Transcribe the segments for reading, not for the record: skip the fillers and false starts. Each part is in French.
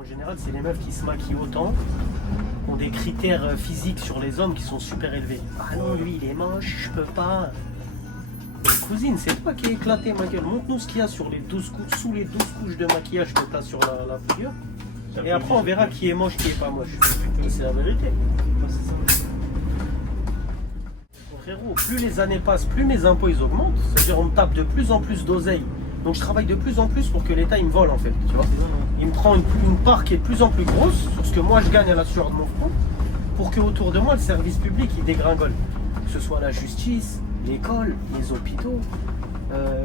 En général, c'est les meufs qui se maquillent autant, qui ont des critères physiques sur les hommes qui sont super élevés. Ah non, lui, il est moche, je peux pas. Mais cousine, c'est toi qui as éclaté ma gueule. Montre-nous ce qu'il y a sur les 12 couches, sous les 12 couches de maquillage que tu as sur la figure. Et après, on verra qui est moche, qui est pas moche. C'est la vérité. Frérot, plus les années passent, plus mes impôts ils augmentent. C'est-à-dire on me tape de plus en plus d'oseille. Donc je travaille de plus en plus pour que l'État il me vole en fait. Tu vois, il me prend une part qui est de plus en plus grosse sur ce que moi je gagne à la sueur de mon front, pour que autour de moi le service public il dégringole. Que ce soit la justice, l'école, les hôpitaux,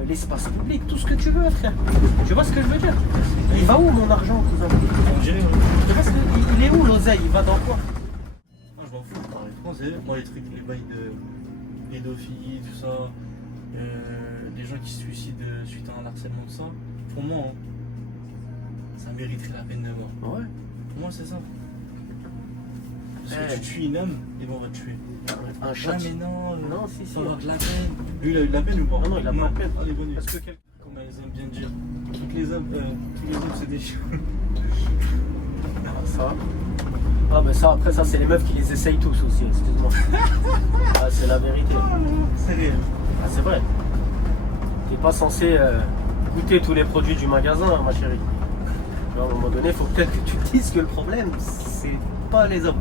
l'espace public, tout ce que tu veux frère. Tu vois ce que je veux dire? Il va où mon argent, cousin? Il est où l'oseille? Il va dans quoi? Moi je m'en fous, je parle français. Moi les trucs, les bails de pédophilie, tout ça, les gens qui se suicident suite à un harcèlement, tout ça, pour moi, hein, ça mériterait la peine de mort. Ouais. Pour moi c'est ça. Parce que tu tues une âme, et bon on va te tuer. Un chat. Ouais, mais non, si. ça va avoir de la peine. Lui il a eu de la peine ou pas? Non, il a pas de peine. Allez, bonne nuit. Parce que Comme elles aiment bien dire, tous les hommes c'est des chiens. ça. Ah mais ça après ça c'est les meufs qui les essayent tous aussi, excuse-moi. Ah, c'est la vérité. C'est réel. Ah, c'est vrai. T'es pas censé goûter tous les produits du magasin, hein, ma chérie. À un moment donné, il faut peut-être que tu te dises que le problème, c'est pas les hommes.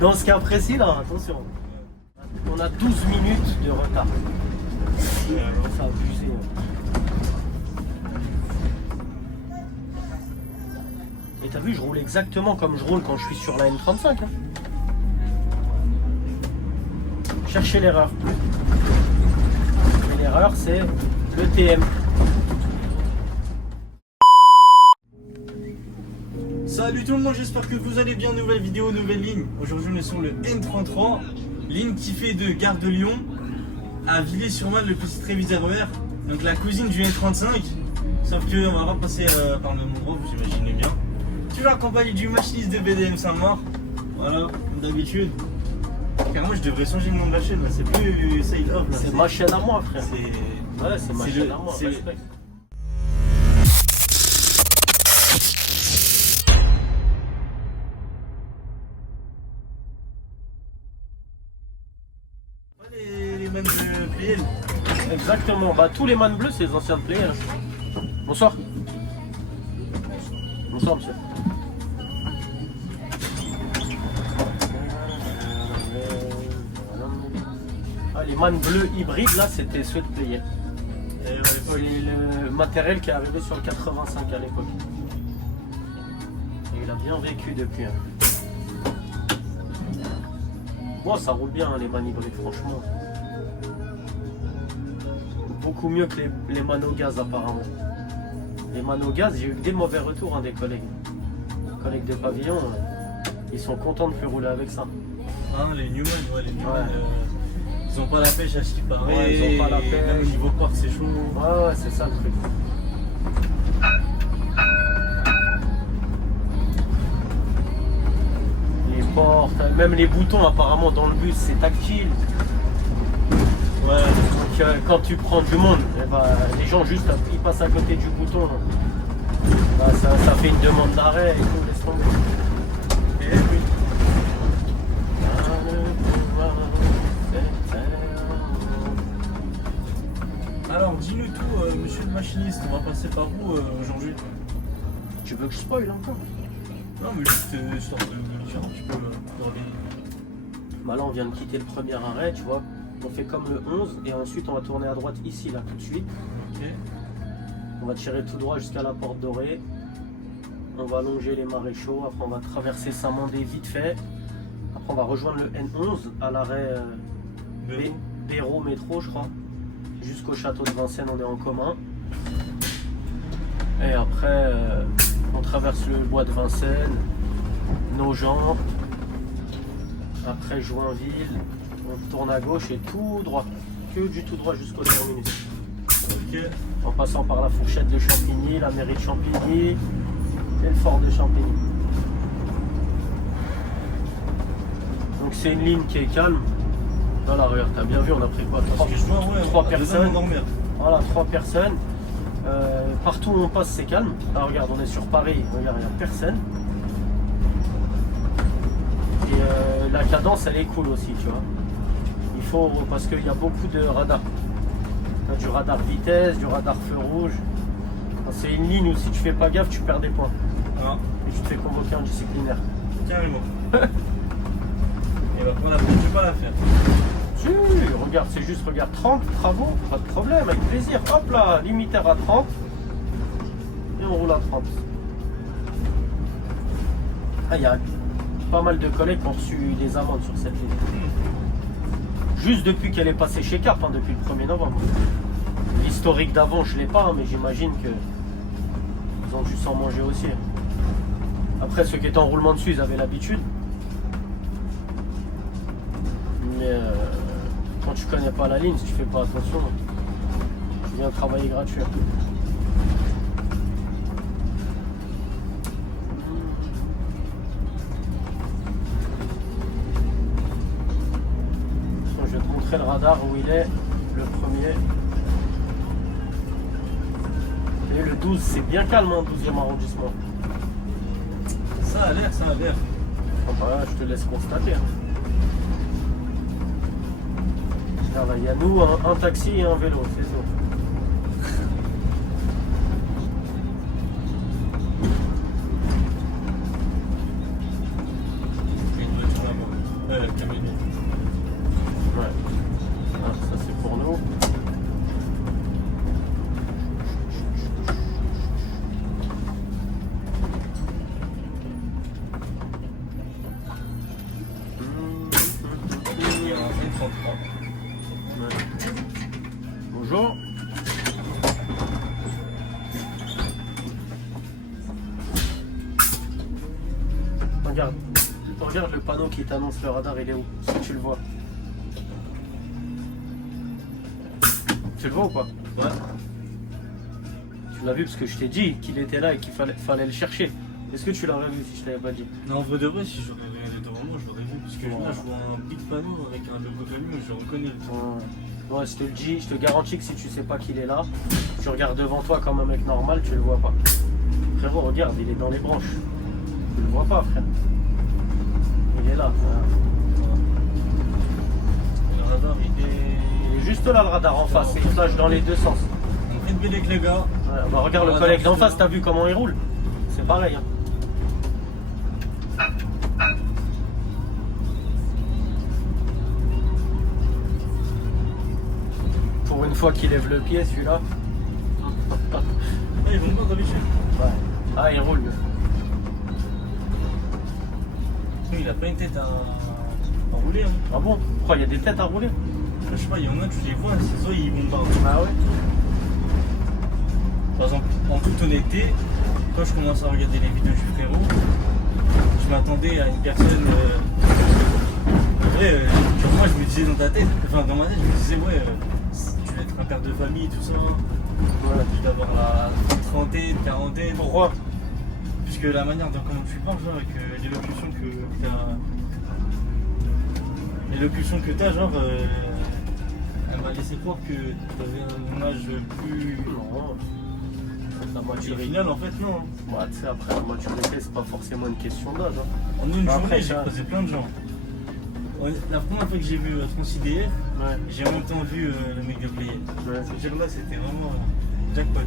Dans ce cas précis là, attention. On a 12 minutes de retard. C'est abusé. Et t'as vu, je roule exactement comme je roule quand je suis sur la N35. Hein. Cherchez l'erreur. Et l'erreur, c'est le TM. Salut tout le monde, j'espère que vous allez bien. Nouvelle vidéo, nouvelle ligne. Aujourd'hui, on est sur le N33, ligne qui fait de Gare de Lyon à Villiers-sur-Marne, le petit Trévisère vert. Donc la cousine du N35. Sauf que on va pas passer par le même endroit, vous imaginez bien. Toujours accompagné du machiniste de BDM Saint-Maur. Voilà, comme d'habitude. Car moi je devrais changer le nom de la chaîne, là. C'est plus Side Off. C'est ma chaîne à moi, frère. Ouais, c'est ma chaîne à moi. Respect. Les mêmes PL. Exactement. Bah tous les man bleus, c'est les anciens de Play. Bonsoir. Bonsoir, monsieur. Ah, les man bleus hybrides, là, c'était ceux de Play. C'est le matériel qui est arrivé sur le 85 à l'époque. Et il a bien vécu depuis. Hein. Bon, ça roule bien, hein, les man hybrides, franchement. Beaucoup mieux que les man au gaz, apparemment. Les man au gaz, j'ai eu des mauvais retours hein, des collègues. Les collègues de pavillon, ils sont contents de faire rouler avec ça. Ah, les Newman, ouais, les Newman, ils ont pas la pêche à ce qui paraît. Ouais, ils ont pas la pêche. Même au niveau porte, c'est chaud. Ouais, c'est ça le truc. Les portes, même les boutons, apparemment, dans le bus, c'est tactile. Ouais. Donc, quand tu prends du monde, eh ben, les gens juste ils passent à côté du bouton. Bah, ça fait une demande d'arrêt et tout, laisse tomber. Et puis. Alors, dis-nous tout, monsieur le machiniste, on va passer par où aujourd'hui? Tu veux que je spoil encore? Non, mais juste histoire de dire un petit peu dans les. Bah là, on vient de quitter le premier arrêt, tu vois. On fait comme le 11 et ensuite on va tourner à droite ici, là, tout de suite. Ok. On va tirer tout droit jusqu'à la porte dorée. On va longer les maréchaux. Après, on va traverser Saint-Mandé vite fait. Après, on va rejoindre le N11 à l'arrêt Béraud métro, je crois. Jusqu'au château de Vincennes, on est en commun. Et après, on traverse le bois de Vincennes, Nogent. Après, Joinville. On tourne à gauche et tout droit. Que du tout droit jusqu'au terminus. Ok. En passant par la fourchette de Champigny, la mairie de Champigny et le fort de Champigny. Donc c'est une ligne qui est calme. Là, regarde, t'as bien vu, on a pris quoi? Trois personnes. Voilà, 3 personnes. Partout où on passe, c'est calme. Là, regarde, on est sur Paris, regarde, il n'y a personne. Et la cadence, elle est cool aussi, tu vois. Il faut, parce qu'il y a beaucoup de radars. T'as du radar vitesse, du radar feu rouge. C'est une ligne où si tu fais pas gaffe, tu perds des points. Ah, Et tu te fais convoquer en disciplinaire. carrément. Et bah pour la peine, je vais pas la faire. Si, regarde, c'est juste, regarde, 30 travaux, pas de problème, avec plaisir. Hop là, limiteur à 30. Et on roule à 30. Ah, il y a pas mal de collègues qui ont reçu des amendes sur cette ligne. Juste depuis qu'elle est passée chez Cap, hein, depuis le 1er novembre. L'historique d'avant, je l'ai pas, hein, mais j'imagine que ils ont dû s'en manger aussi. Après, ceux qui étaient en roulement dessus, ils avaient l'habitude. Mais quand tu connais pas la ligne, si tu fais pas attention, tu viens travailler gratuit. Je vais te montrer le radar où il est, le premier. Et le 12, c'est bien calme en 12e arrondissement. Ça a l'air, ça a l'air. Enfin, bah, je te laisse constater. Regarde, il y a nous, un taxi et un vélo, c'est tout. Une voiture là-bas. Camionnette. Ouais. Ah, ça c'est pour nous. Il y a un N33. Ouais. Bonjour. Regarde. Regarde le panneau qui t'annonce le radar, il est où? Si tu le vois. Tu le vois ou pas? Ouais. Tu l'as vu parce que je t'ai dit qu'il était là et qu'il fallait le chercher. Est-ce que tu l'aurais vu si je t'avais pas dit? Non, en vrai de vrai, si j'aurais regardé devant moi, je l'aurais vu. Parce que Ouais. là, je vois un big panneau avec un logo camion, je le reconnais. Ouais, je te le dis, je te garantis que si tu sais pas qu'il est là, tu regardes devant toi comme un mec normal, tu le vois pas. Frérot, regarde, il est dans les branches. Tu le vois pas, frère. Il est là. Voilà. Le radar, Il est juste là, le radar en face. Il flash dans les deux sens. on est de avec les gars. Ouais, bah regarde le collègue d'en face, t'as vu comment il roule? C'est pareil. Hein. Pour une fois qu'il lève le pied, celui-là. Ah, ils vont pas d'habitude. Ouais. Ah, il roule. Lui. Il a pas une tête à rouler. Hein. Ah bon? Pourquoi il y a des têtes à rouler? Je sais pas, il y en a, tu les vois, c'est soit ils bombardent. Ah ouais? Par exemple, en toute honnêteté, quand je commence à regarder les vidéos du frérot, je m'attendais à une personne. Ouais, genre moi je me disais dans ta tête, enfin dans ma tête, je me disais, ouais, tu vas être un père de famille, tout ça. Ouais. Tu vas avoir la trentaine, quarantaine. Pourquoi? Puisque la manière dont comment tu parles, genre, avec l'élocution que t'as. L'élocution que t'as, genre, elle m'a laissé croire que t'avais un âge plus. Non. La Et au maturité. final, en fait, non. Bah, tu sais, après, la maturité, c'est pas forcément une question d'âge. Hein. En une Après, journée, j'ai ça- croisé plein de gens. La première fois que j'ai vu TransIDF, Ouais. j'ai en même temps vu le mec de Player. Ouais. C'est-à-dire là, c'était vraiment jackpot.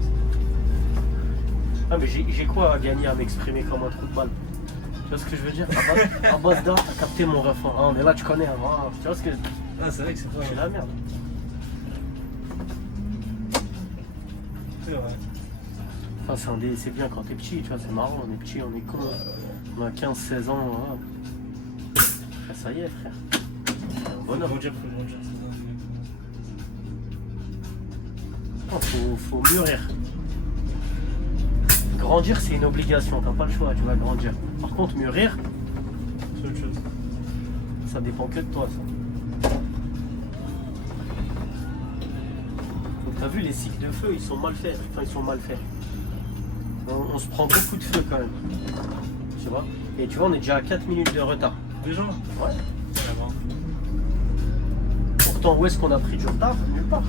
Ah, mais j'ai quoi à gagner à m'exprimer comme un trou de balle? Tu vois ce que je veux dire? À base d'un, t'as capté mon ref. Ah, on est là, tu connais. Hein. Ah, tu vois ce que je dis? Ah, c'est vrai que c'est pas C'est la merde. C'est vrai. Enfin, c'est bien quand t'es petit, tu vois, c'est marrant, on est petit, on est con. On a 15-16 ans, voilà. Ah, ça y est, frère. Bonhomme. Faut grandir, c'est ça. Faut mûrir. Grandir, c'est une obligation, t'as pas le choix, tu vas grandir. Par contre, mûrir, C'est autre chose. ça dépend que de toi, ça. Donc, t'as vu, les cycles de feu, ils sont mal faits. Enfin, ils sont mal faits. On se prend beaucoup de feu quand même. Tu vois? Et tu vois, on est déjà à 4 minutes de retard. Déjà Ouais. Ça va. Pourtant, où est-ce qu'on a pris du retard? Nulle part.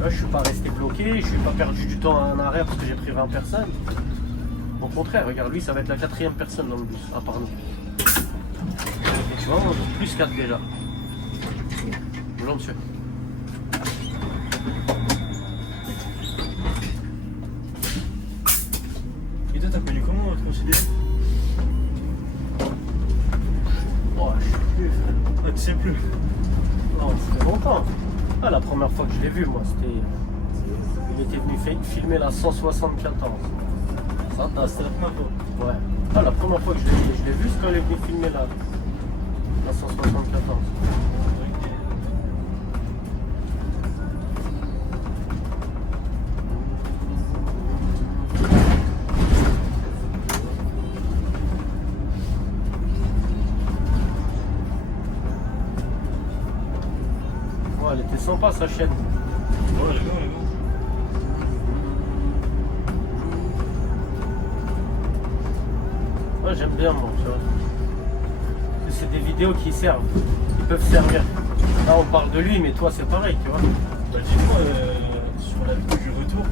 Là, je suis pas resté bloqué, je suis pas perdu du temps en arrêt parce que j'ai pris 20 personnes. Au contraire, regarde, lui, ça va être la 4e personne dans le bus, à part nous. Et tu vois, on est plus 4 déjà. Bonjour, monsieur. Et toi, t'as connu comment votre concilié? Oh, je sais plus, frère. Ah, tu sais plus. Non, ça fait longtemps. Ah, la première fois que je l'ai vu, moi, c'était. Il était venu filmer la 174. Ça Ah, date. c'était la première fois. Ouais. Ah, la première fois que je l'ai vu, c'est quand il est venu filmer la 174. Ouais, elle était sympa sa chaîne. Ouais, elle est bon, elle est bon. Ouais, j'aime bien, moi, tu vois. C'est des vidéos qui servent, qui peuvent servir. Là, on parle de lui, mais toi, c'est pareil, tu vois. Bah, dis-moi, sur la vidéo du retour,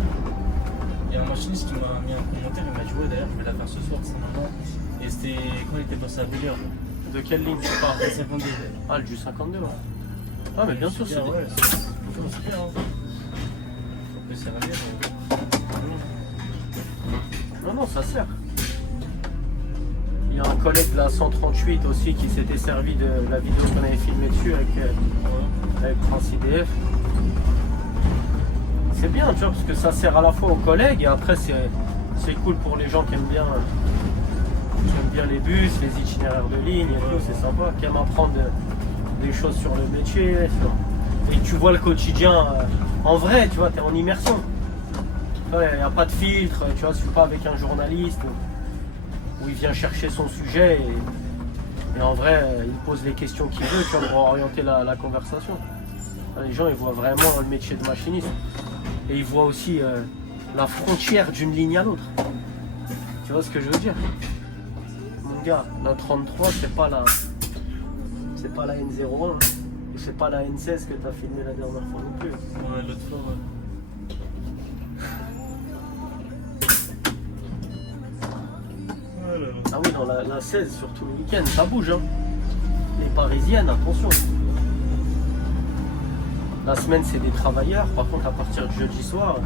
il y a un machiniste qui m'a mis un commentaire, il m'a dit ouais, d'ailleurs, je vais la faire ce soir, c'est maintenant. Et c'était quand il était passé à Bel-Air. De quelle ligne tu parles? À 52. Ah, le du 52, ouais. Ah, mais bien sûr, c'est bien, ouais. C'est bien, hein. Faut que ça va bien. Non, non, ça sert. Il y a un collègue de la 138 aussi qui s'était servi de la vidéo qu'on avait filmée dessus avec TransIDF. C'est bien, tu vois, parce que ça sert à la fois aux collègues et après c'est cool pour les gens qui aiment bien les bus, les itinéraires de ligne et tout, c'est sympa, qui aiment apprendre des choses sur le métier. Et tu vois le quotidien en vrai, tu vois, tu es en immersion. Il n'y a pas de filtre, tu vois, je suis pas avec un journaliste où il vient chercher son sujet et en vrai, il pose les questions qu'il veut, tu vois, pour orienter la conversation. Les gens, ils voient vraiment le métier de machiniste. Et ils voient aussi la frontière d'une ligne à l'autre. Tu vois ce que je veux dire? Mon gars, la 33, c'est pas la N01, hein. Et c'est pas la N16 que tu as filmé la dernière fois non plus. Ouais, l'autre fois, ouais. Ah oui, dans la 16, surtout le week-end, ça bouge, hein. Les parisiennes, attention. La semaine, c'est des travailleurs. Par contre, à partir du jeudi soir,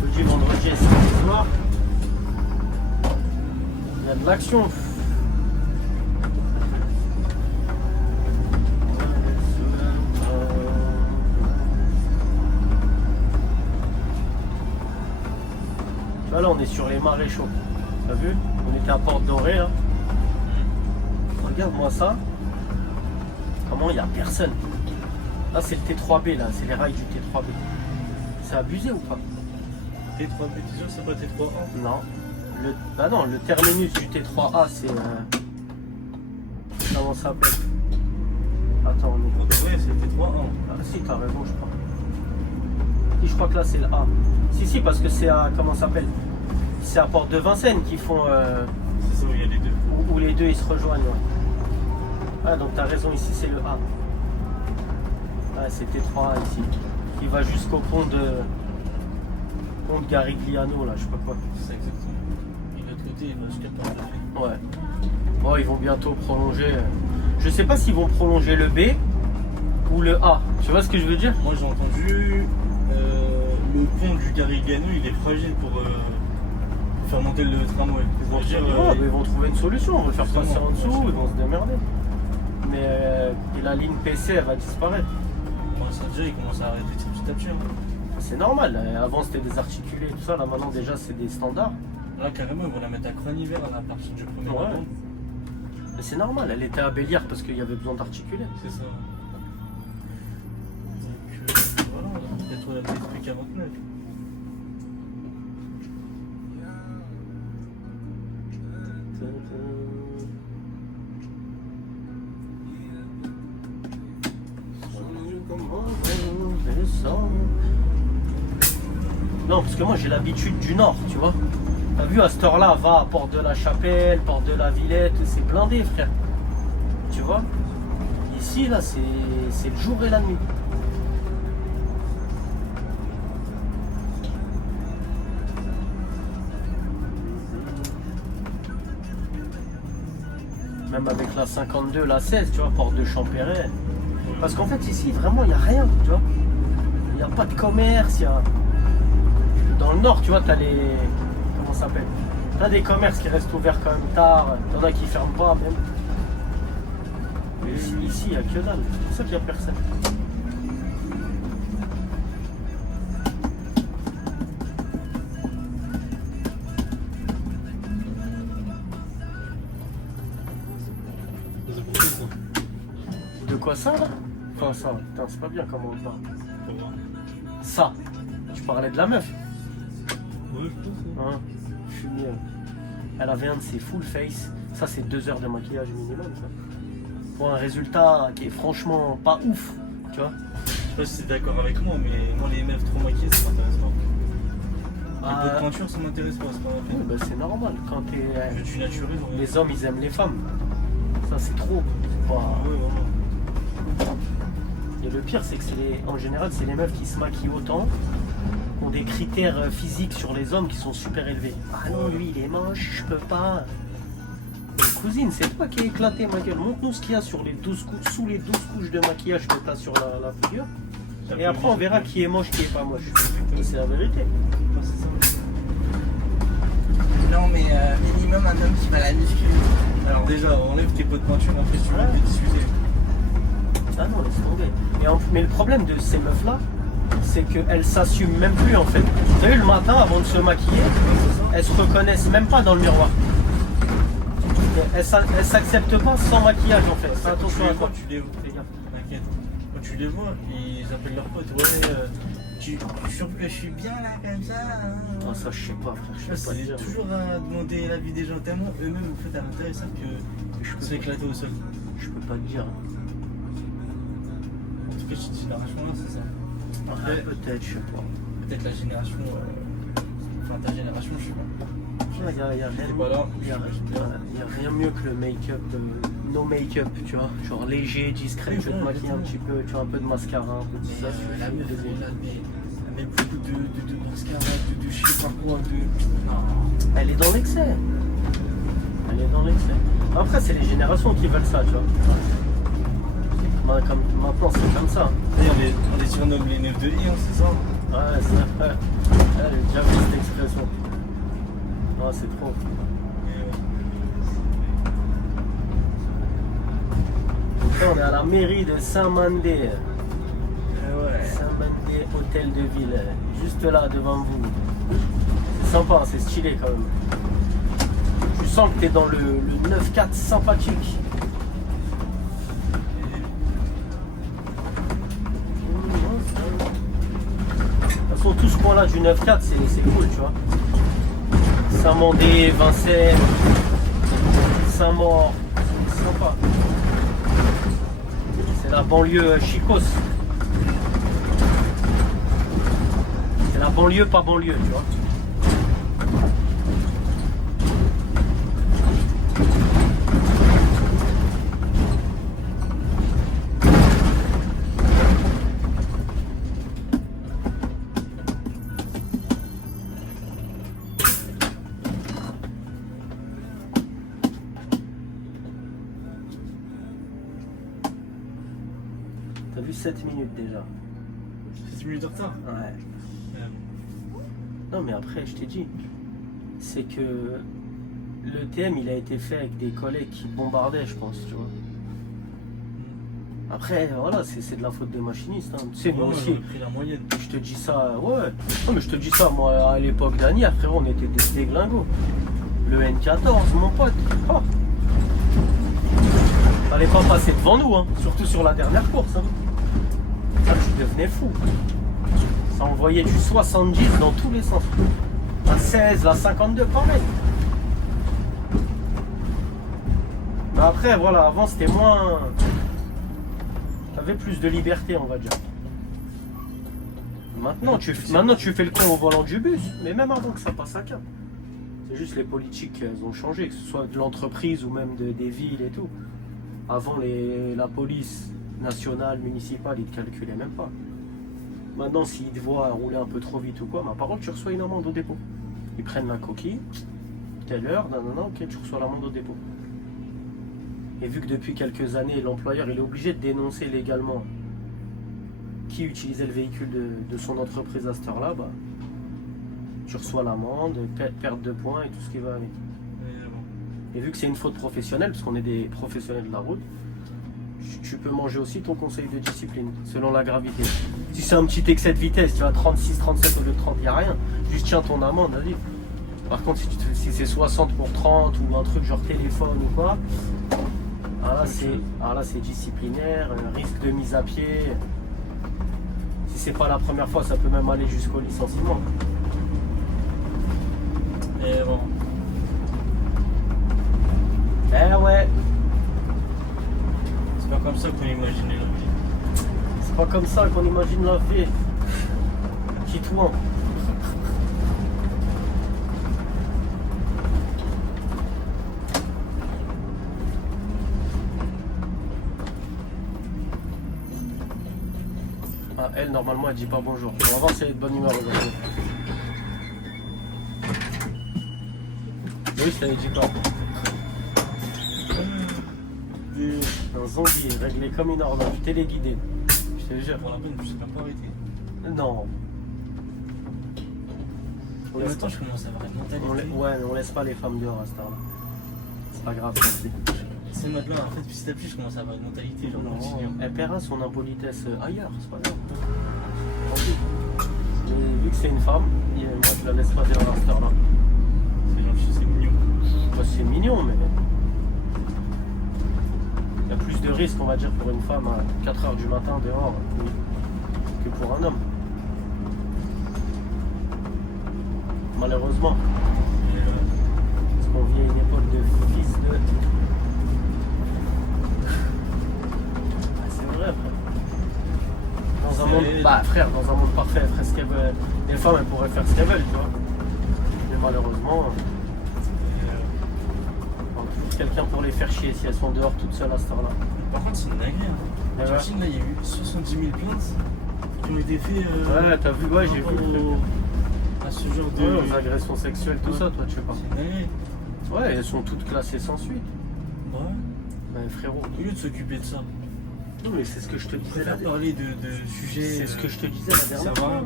jeudi, vendredi et samedi soir, il y a de l'action. Tu vois, là, on est sur les maréchaux. T'as vu? On était à Porte Dorée, là. Regarde-moi ça. Comment il n'y a personne? Là, c'est le T3B, là. C'est les rails du T3B. C'est abusé ou pas? T3B, t'es sûr que c'est pas T3A? Non. Bah non, le terminus du T3A, c'est... Comment ça s'appelle? Attends, on est... Pour de vrai, c'est T3A. Ah si, t'as raison, je crois. Si, je crois que là, c'est le A. Si, parce que c'est à... Comment ça s'appelle? C'est à Porte de Vincennes qui font... C'est ça où il y a les deux. Où les deux, ils se rejoignent, ouais. Ah, donc t'as raison, ici, c'est le A. Ah, c'est T3A ici. Qui va jusqu'au pont de Garigliano, là, je sais pas quoi. C'est ça, exactement. Et de l'autre côté, il va jusqu'à Porte de Ouais. Bon, ils vont bientôt prolonger. Je sais pas s'ils vont prolonger le B ou le A. Tu vois ce que je veux dire? Moi, j'ai entendu le pont du Garigliano, il est fragile pour faire monter le tramway. Ils vont trouver une solution, on va le faire passer en dessous, justement. ils vont se démerder. Mais et la ligne PC, elle va disparaître. Bon, ça déjà, il commence à arrêter petit à petit. Hein. C'est normal, avant c'était désarticulé et tout ça, là maintenant déjà c'est des standards. Là, carrément, ils vont la mettre à Croix-Hiver à partir du premier Ouais. novembre. Mais c'est normal, elle était à Béliard parce qu'il y avait besoin d'articuler. C'est ça. Donc, voilà, on a peut-être la PSP 49. Non, parce que moi j'ai l'habitude du Nord, tu vois. T'as vu, à cette heure-là, va à Porte de la Chapelle, Porte de la Villette, c'est blindé, frère. Tu vois. Ici, là, c'est le jour et la nuit. Même avec la 52, la 16, tu vois, porte de Champéret. Parce qu'en fait, ici, vraiment, il n'y a rien, tu vois. Il n'y a pas de commerce, il y a... Dans le nord, tu vois, t'as les... Comment ça s'appelle? T'as des commerces qui restent ouverts quand même tard, t'en as qui ferment pas, même. Mais ici, il n'y a que dalle. C'est pour ça qu'il n'y a personne. De quoi ça, là? Enfin, ça, putain, c'est pas bien comment on parle. Ça, tu parlais de la meuf. Ouais, je pense. Hein, je suis mieux. Elle avait un de ses full face. Ça, c'est 2 heures de maquillage minimum, ça. Pour un résultat qui est franchement pas ouf, tu vois. Je sais pas si t'es d'accord avec moi, mais moi, les meufs trop maquillées, ça m'intéresse pas. Les pots de peinture, ça m'intéresse pas, c'est pas la Oui, peine. bah, c'est normal. Quand t'es. Je suis naturel, en Les hommes, ils aiment les femmes. Ça, c'est trop. C'est pas... Ouais, vraiment. Et le pire, c'est que en général, c'est les meufs qui se maquillent autant, qui ont des critères physiques sur les hommes qui sont super élevés. Ah non, lui, il est moche, je peux pas. Mais cousine, c'est toi qui as éclaté ma gueule. Montre-nous ce qu'il y a sur les 12 sous les 12 couches de maquillage que tu as sur la figure. Et après, on verra qui est moche, qui est pas moche. C'est la vérité. Ouais, c'est ça. Non, mais minimum un homme qui va la muscu. Alors déjà, enlève tes pots de peinture, après tu Ouais. peux discuter. Ah non, laisse tomber. Mais le problème de ces meufs-là, c'est qu'elles s'assument même plus en fait. Tu as vu le matin, avant de se maquiller, elles se reconnaissent même pas dans le miroir. Elles s'acceptent pas sans maquillage en fait. Fais attention à toi. Tu les vois, Fais gaffe. t'inquiète. Quand tu les vois, ils appellent leurs potes. Ouais, tu es sûr que je suis bien là comme ça hein Ah, ça, je sais pas, frère. Je sais pas C'est dire. toujours à demander l'avis des gens tellement eux-mêmes, en fait, à l'intérieur, ils savent que Je je peux, peux éclater au sol. je peux pas te dire. En tout cas, cette génération-là, c'est ça. Après, Peut-être, je sais pas. peut-être la génération. Enfin, ta génération, je sais pas. Il y a rien, Voilà. y a rien mieux que le make-up, no make-up, tu vois. Genre léger, discret, Oui, je vais te voilà, maquiller un petit peu, tu vois, un peu de mascara, un peu de ça. La meuf, suffit. elle met beaucoup de mascara, de je sais pas quoi, de. Non. Elle est dans l'excès. Elle est dans l'excès. Après, c'est les générations qui veulent ça, tu vois. Maintenant, c'est comme ça. Et on les surnomme les 9 de I, hein, c'est ça? Ouais, c'est vrai. J'ai déjà vu cette expression. Non, c'est trop. Donc là, on est à la mairie de Saint-Mandé. Ouais. Saint-Mandé, hôtel de ville. Juste là, devant vous. C'est sympa, c'est stylé quand même. Tu sens que t'es dans le 9-4 sympathique. De toute façon, tout ce coin-là du 9-4, c'est cool, tu vois. Saint-Mandé, Vincennes, Saint-Maur, c'est sympa. C'est la banlieue chicos. C'est la banlieue, pas banlieue, tu vois. T'as vu 7 minutes déjà. 6 minutes de retard? Ouais. Non mais après je t'ai dit, c'est que le thème il a été fait avec des collègues qui bombardaient je pense, tu vois. Après voilà, c'est de la faute des machinistes, hein. Tu sais, moi aussi, J'ai pris la moyenne. je te dis ça, ouais. Non mais je te dis ça, moi à l'époque d'Anière, frérot, on était des déglingos. Le N14, mon pote. Oh. Fallait pas passer devant nous, hein. Surtout sur la dernière course. Hein. Ah, tu devenais fou. Ça envoyait du 70 dans tous les sens. La 16, la 52, pareil. Mais après, voilà, avant c'était moins. T'avais plus de liberté, on va dire. Maintenant tu fais le con au volant du bus, mais même avant que ça passe à cap. C'est juste les politiques, elles ont changé, que ce soit de l'entreprise ou même des villes et tout. Avant, la police nationale, municipale, ils te calculaient même pas. Maintenant, s'ils te voient rouler un peu trop vite ou quoi, ma parole, tu reçois une amende au dépôt. Ils prennent la coquille, telle heure, non, ok, tu reçois l'amende au dépôt. Et vu que depuis quelques années, l'employeur il est obligé de dénoncer légalement qui utilisait le véhicule de son entreprise à cette heure-là, bah, tu reçois l'amende, perte de points et tout ce qui va avec. Et vu que c'est une faute professionnelle, parce qu'on est des professionnels de la route, tu peux manger aussi ton conseil de discipline, selon la gravité. Si c'est un petit excès de vitesse, tu vas à 36, 37 au lieu de 30, il n'y a rien. Juste tiens ton amende, vas-y. Par contre, si c'est 60 pour 30 ou un truc genre téléphone ou quoi, là c'est disciplinaire, risque de mise à pied. Si c'est pas la première fois, ça peut même aller jusqu'au licenciement. Et bon. Eh ouais, C'est pas comme ça qu'on imaginait la vie. c'est pas comme ça qu'on imagine la vie. Titouan. Ah, elle, normalement, elle dit pas bonjour. On va voir si elle est de bonne humeur aujourd'hui. Oui, je t'avais dit quoi? Un zombie réglé comme une horloge, téléguidé. Je te jure. Pour la peine, je sais pas arrêter. Non. On Et laisse maintenant, pas, je commence à avoir une mentalité. ouais, on laisse pas les femmes dehors à cette heure-là. C'est pas grave, merci. C'est maintenant, en fait, petit à petit, je commence à avoir une mentalité. Genre, Non, continue. elle paiera son impolitesse ailleurs, c'est pas grave. Tant pis. Mais vu que c'est une femme, moi je la laisse pas dehors à cette heure-là. C'est gentil, c'est mignon. Bah, c'est mignon, mais il y a plus de risques, on va dire, pour une femme à 4h du matin dehors que pour un homme. Malheureusement, parce qu'on vit à une époque de fils de... Ah, c'est vrai, frère. Dans un monde... Bah, frère, dans un monde parfait, elles feraient ce qu'elles veulent. Les femmes, elles pourraient faire ce qu'elles veulent, tu vois. Mais malheureusement... toujours quelqu'un pour les faire chier si elles sont dehors toutes seules à cette heure-là. Par contre, c'est une dinguerie. Eh ouais. T'imagines, là, il y a eu 70 000 plaintes qui ont été faites. Ouais, t'as vu, ouais, j'ai vu le truc. À ce genre de. Ouais, aux agressions sexuelles, tout Ouais. ça, toi, tu sais pas. C'est une dinguerie. Ouais, elles sont toutes classées sans suite. Ouais. Mais frérot, Au lieu de s'occuper de ça, non, mais c'est ce que je te on disais préfère là. parler de sujets. C'est ce que je te disais la ça dernière va. fois.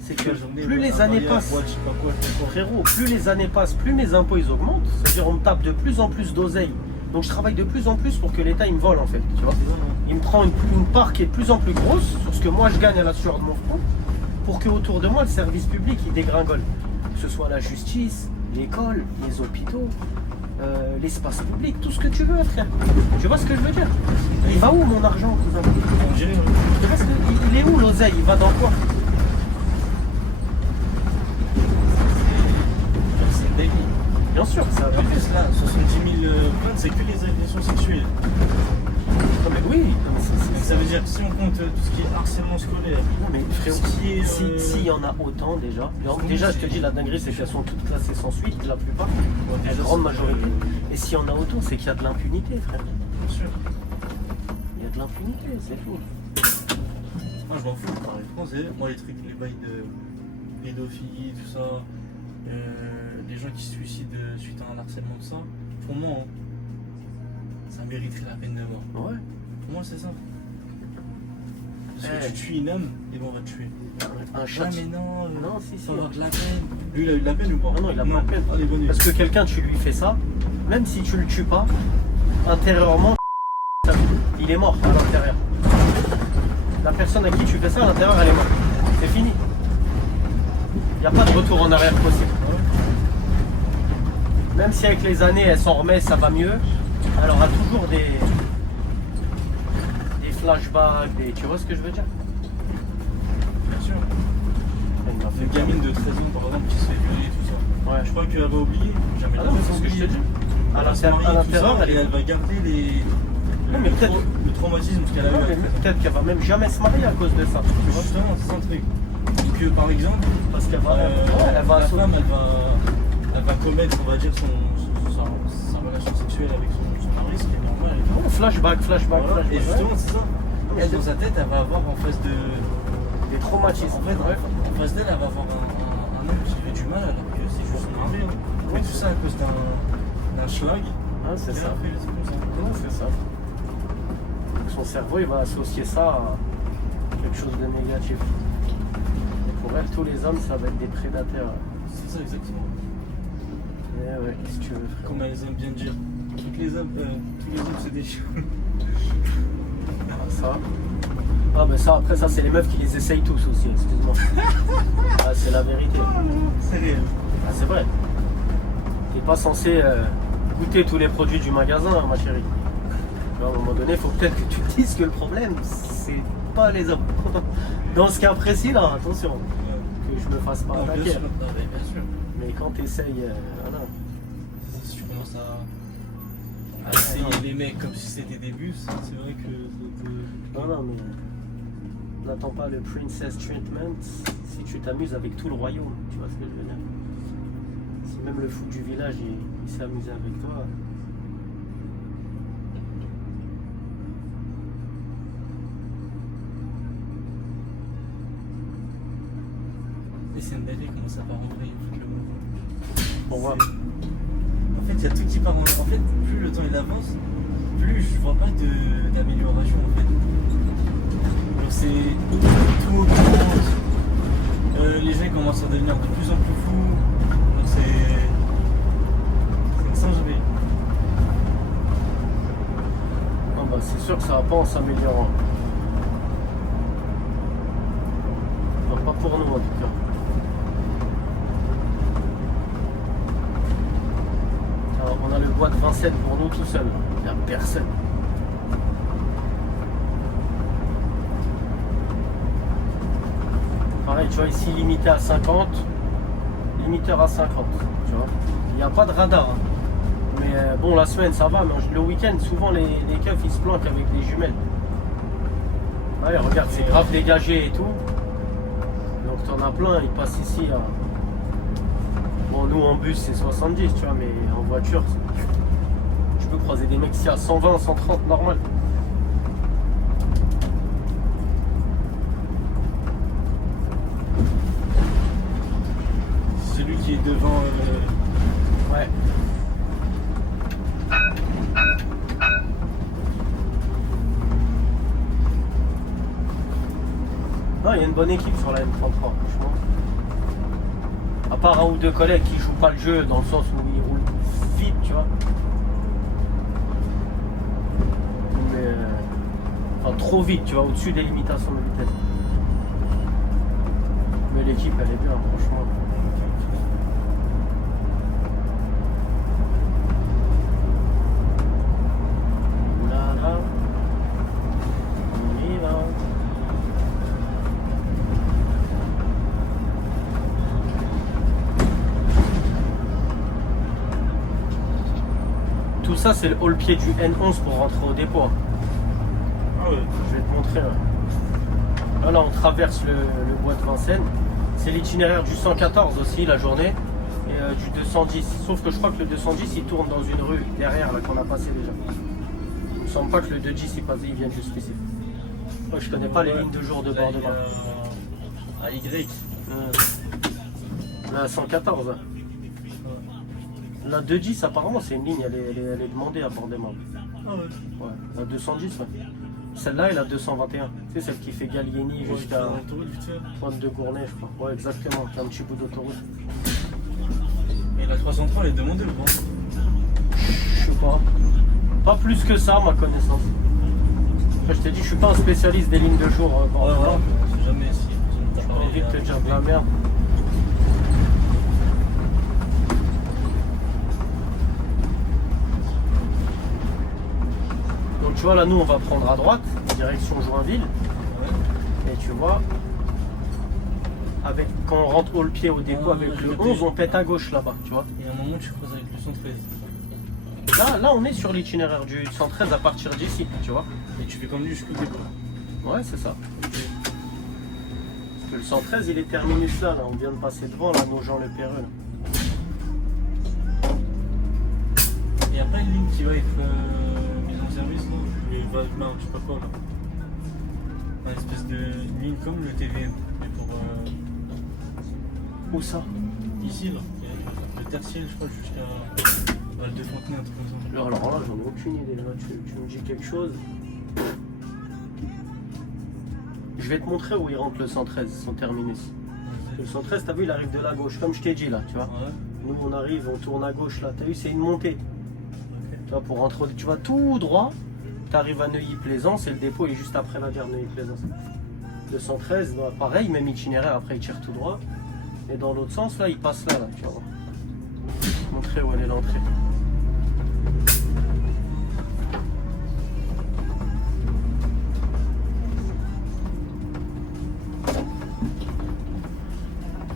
C'est que La journée, plus voilà, les années mariage, passent, boîte, je sais pas quoi, je sais pas quoi. frérot, plus les années passent, plus mes impôts ils augmentent. C'est-à-dire on me tape de plus en plus d'oseille. Donc je travaille de plus en plus pour que l'État il me vole en fait, tu vois. C'est ça, non. Il me prend une part qui est de plus en plus grosse sur ce que moi je gagne à la sueur de mon front pour que autour de moi le service public il dégringole. Que ce soit la justice, l'école, les hôpitaux, l'espace public, tout ce que tu veux frère. Tu vois ce que je veux dire? Il va où mon argent, cousin? On dirait, Tu vois il est où l'oseille? Il va dans quoi? c'est une dinguerie. Bien sûr, ça En plus, là, 70 000 plaintes, c'est que les agressions sexuelles. Non, mais oui, Donc ça veut dire que si on compte tout ce qui est harcèlement scolaire, non, mais frérot, ce qui est, s'il y en a autant déjà, oui, déjà je te c'est- dis la dinguerie c'est qu'elles sont toutes classées sans suite, la plupart, déjà, la grande c'est- majorité. Et s'il y en a autant, c'est qu'il y a de l'impunité, frère. bien sûr. Il y a de l'impunité, c'est fou. Moi je m'en fous, par les Français, moi les trucs, les bails de pédophilie, tout ça, les gens qui se suicident suite à un harcèlement, tout ça, pour moi, hein, ça mériterait la peine de mort. Ouais. Pour moi c'est ça. Parce Eh. que tu tues une âme, et bon on va te tuer. Un chat. Ouais mais non, Non, si, si. faut avoir de la peine. Lui il a eu de la peine ou pas? Ah non, il a pas de peine. Allez, bonne nuit. Parce que quelqu'un, tu lui fais ça, même si tu le tues pas, intérieurement, il est mort à l'intérieur. La personne à qui tu fais ça à l'intérieur, elle est morte. C'est fini. Il n'y a pas de retour en arrière possible. Même si avec les années, elle s'en remet, ça va mieux, elle aura toujours des flashbacks, tu vois ce que je veux dire? Bien sûr. Elle m'a fait Une gamine de 13 ans par exemple qui se fait violer tout ça. Ouais. Je crois qu'elle va oublier. Jamais Ah non, mais c'est ce que je te dis. Elle À va se marier, tout l'intérieur, ça, elle et est- elle va garder Non, mais peut-être- le traumatisme qu'elle a Non, eu. mais peut-être qu'elle va même jamais se marier à cause de ça. Tu vois? Justement, c'est ça un truc. Donc par exemple, Parce qu'elle va, ouais, elle va la sauter. femme, elle va commettre, on va dire, sa relation sexuelle avec son mari, ce qui est normal. et tout. Oh, flashback, flashback, Voilà. flashback. Et justement, c'est ça. Mais Elle, dans sa tête, elle va avoir en face de. Des traumatismes. En fait, ouais. en face d'elle, elle va avoir un homme qui fait du mal alors que c'est juste son mari. Mais tout ça à cause d'un schlag Ah, c'est ça. C'est comme ça. Ouais, c'est ça. Donc son cerveau, il va associer ça à quelque chose de négatif. Et pour elle, tous les hommes, ça va être des prédateurs. C'est ça exactement. Eh ouais, qu'est-ce que tu veux, frère? Comme elles aiment bien dire. Tous les hommes, c'est des chiens. Ça. Ah, mais ça, après, ça, c'est les meufs qui les essayent tous aussi, excuse-moi. Ah, c'est la vérité. C'est réel. Ah, c'est vrai. T'es pas censé goûter tous les produits du magasin, hein, ma chérie. À un moment donné, il faut peut-être que tu te dises que le problème, c'est pas les hommes. Dans ce cas précis, là, attention, que je me fasse pas Non, bien attaquer. sûr. Non, mais bien sûr. Mais quand t'essayes, voilà. Si tu commences à essayer les mecs comme si c'était des bus, c'est vrai que. Non, non, mais n'attends pas le princess treatment si tu t'amuses avec tout le royaume, tu vois ce que je veux dire. Si même le fou du village, il s'est amusé avec toi. Et c'est une belle idée, comment ça part en vrille, faites le mot. On voit. En fait, il y a tout qui part en vrille. En fait, plus le temps il avance, plus je vois pas d'amélioration en fait. Donc c'est tout augmente. Les gens commencent à devenir de plus en plus fous. Donc c'est une singerie. Ah bah, c'est sûr que ça va pas en s'améliorant. Non, pas pour nous en tout cas. Alors, on a le bois de Vincennes pour nous tout seul. Il n'y a personne. Pareil, tu vois, ici limité à 50, limiteur à 50, tu vois. Il n'y a pas de radar. Hein. Mais bon, la semaine ça va, mais le week-end, souvent les keufs ils se planquent avec des jumelles. Ouais, regarde, c'est grave dégagé et tout. Donc t'en as plein, ils passent ici à. Bon, nous en bus c'est 70, tu vois, mais en voiture, je peux croiser des mecs ici à 120, 130, normal. Celui qui est devant. Ouais. Non, il y a une bonne équipe sur la M33, franchement. À part un ou deux collègues qui jouent pas le jeu dans le sens où ils roulent vite, tu vois. Mais enfin, trop vite, tu vois, au-dessus des limitations de vitesse. Mais l'équipe, elle est bien, franchement. Là, là. On y va. Tout ça, c'est le haut pied du N11 pour rentrer au dépôt. Ah ouais. Je vais te montrer. Là, on traverse le bois de Vincennes. C'est l'itinéraire du 114 aussi, la journée, et du 210. Sauf que je crois que le 210, il tourne dans une rue derrière, là, qu'on a passé déjà. Il me semble pas que le 210, il passe, il vient juste ici. Moi, je connais pas les lignes de jour de bord de bas. À Y. La 114. La 210, apparemment, c'est une ligne, elle est demandée à bord des membres. Ah ouais. Ouais, la 210, ouais. Celle-là est la 221. C'est celle qui fait Gallieni jusqu'à Pointe de Gournay, je crois. Ouais, exactement, c'est un petit bout d'autoroute. Et la 303, elle est demandée ou pas? Je sais pas. Pas plus que ça, à ma connaissance. Après, je t'ai dit, je suis pas un spécialiste des lignes de jour. Bord de bas. On sait jamais si. J'ai pas envie de te dire de la merde. Donc tu vois, là, nous, on va prendre à droite, direction Joinville. Ouais. Et tu vois, quand on rentre haut le pied au dépôt avec le 11, on pète à gauche là-bas, tu vois. Et à un moment, tu creuses avec le 113. Là, on est sur l'itinéraire du 113 à partir d'ici, tu vois. Et tu fais comme lui jusqu'au dépôt. Ouais, c'est ça. Parce que le 113, il est terminus là, on vient de passer devant, là, Nogent-le-Péreux. Là. Il n'y a pas une ligne qui va être mise en service, non? Les Wagner, je sais pas quoi, là. Une espèce de ligne comme le TVM. Mais pour. Où ça? Ici, là. Il y a le tertiaire, je crois, jusqu'à Val de Fontenay. combien de temps? Alors là, j'en ai aucune idée. Là, tu me dis quelque chose. Je vais te montrer où il rentre le 113, son terminus. Le 113, t'as vu, il arrive de la gauche, comme je t'ai dit là, tu vois. Ouais. Nous, on arrive, on tourne à gauche là. T'as vu, c'est une montée. Ok. Tu vois, pour rentrer, tu vas tout droit. T'arrives à Neuilly-Plaisance et le dépôt est juste après la gare Neuilly-Plaisance. Le 113, bah, pareil, même itinéraire, après il tire tout droit. Et dans l'autre sens, là, il passe là, tu vas voir. Montrer où elle est l'entrée.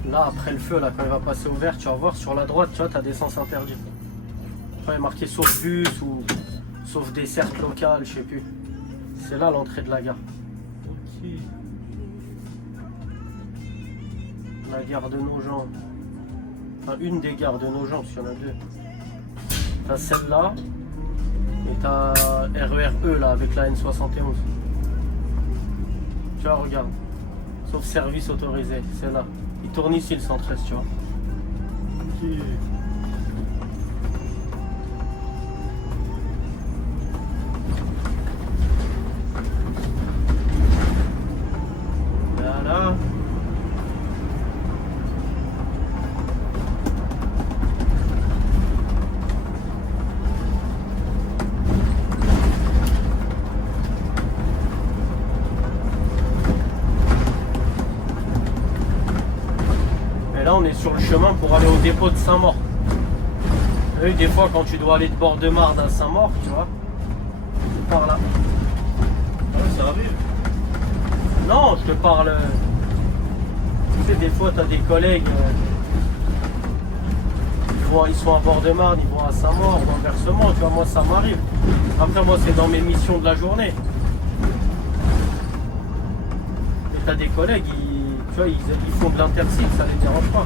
Là, après le feu, là, quand il va passer au vert, tu vas voir sur la droite, tu vois, tu as des sens interdits. Après, il est marqué sauf bus ou sauf desserte locale, je sais plus. C'est là l'entrée de la gare. Ok. La gare de Nogent. Enfin, une des gares de Nogent, parce qu'il y en a deux. T'as celle-là et t'as RER E là avec la N71. Tu vois, regarde. Sauf service autorisé, c'est là. Il tourne ici le 113, tu vois. Ok. Voilà. Et là, on est sur le chemin pour aller au dépôt de Saint-Maur. Et des fois, quand tu dois aller de Bord-de-Marne à Saint-Maur, tu vois, par là. Ah, ça arrive. Non, je te parle. Tu sais, des fois, tu as des collègues. Ils sont à Bord-de-Marne, ils vont à Saint-Maur, ou inversement. Tu vois, moi, ça m'arrive. Après, moi, c'est dans mes missions de la journée. Et tu as des collègues, tu vois, ils font de l'intercycle, ça les dérange pas.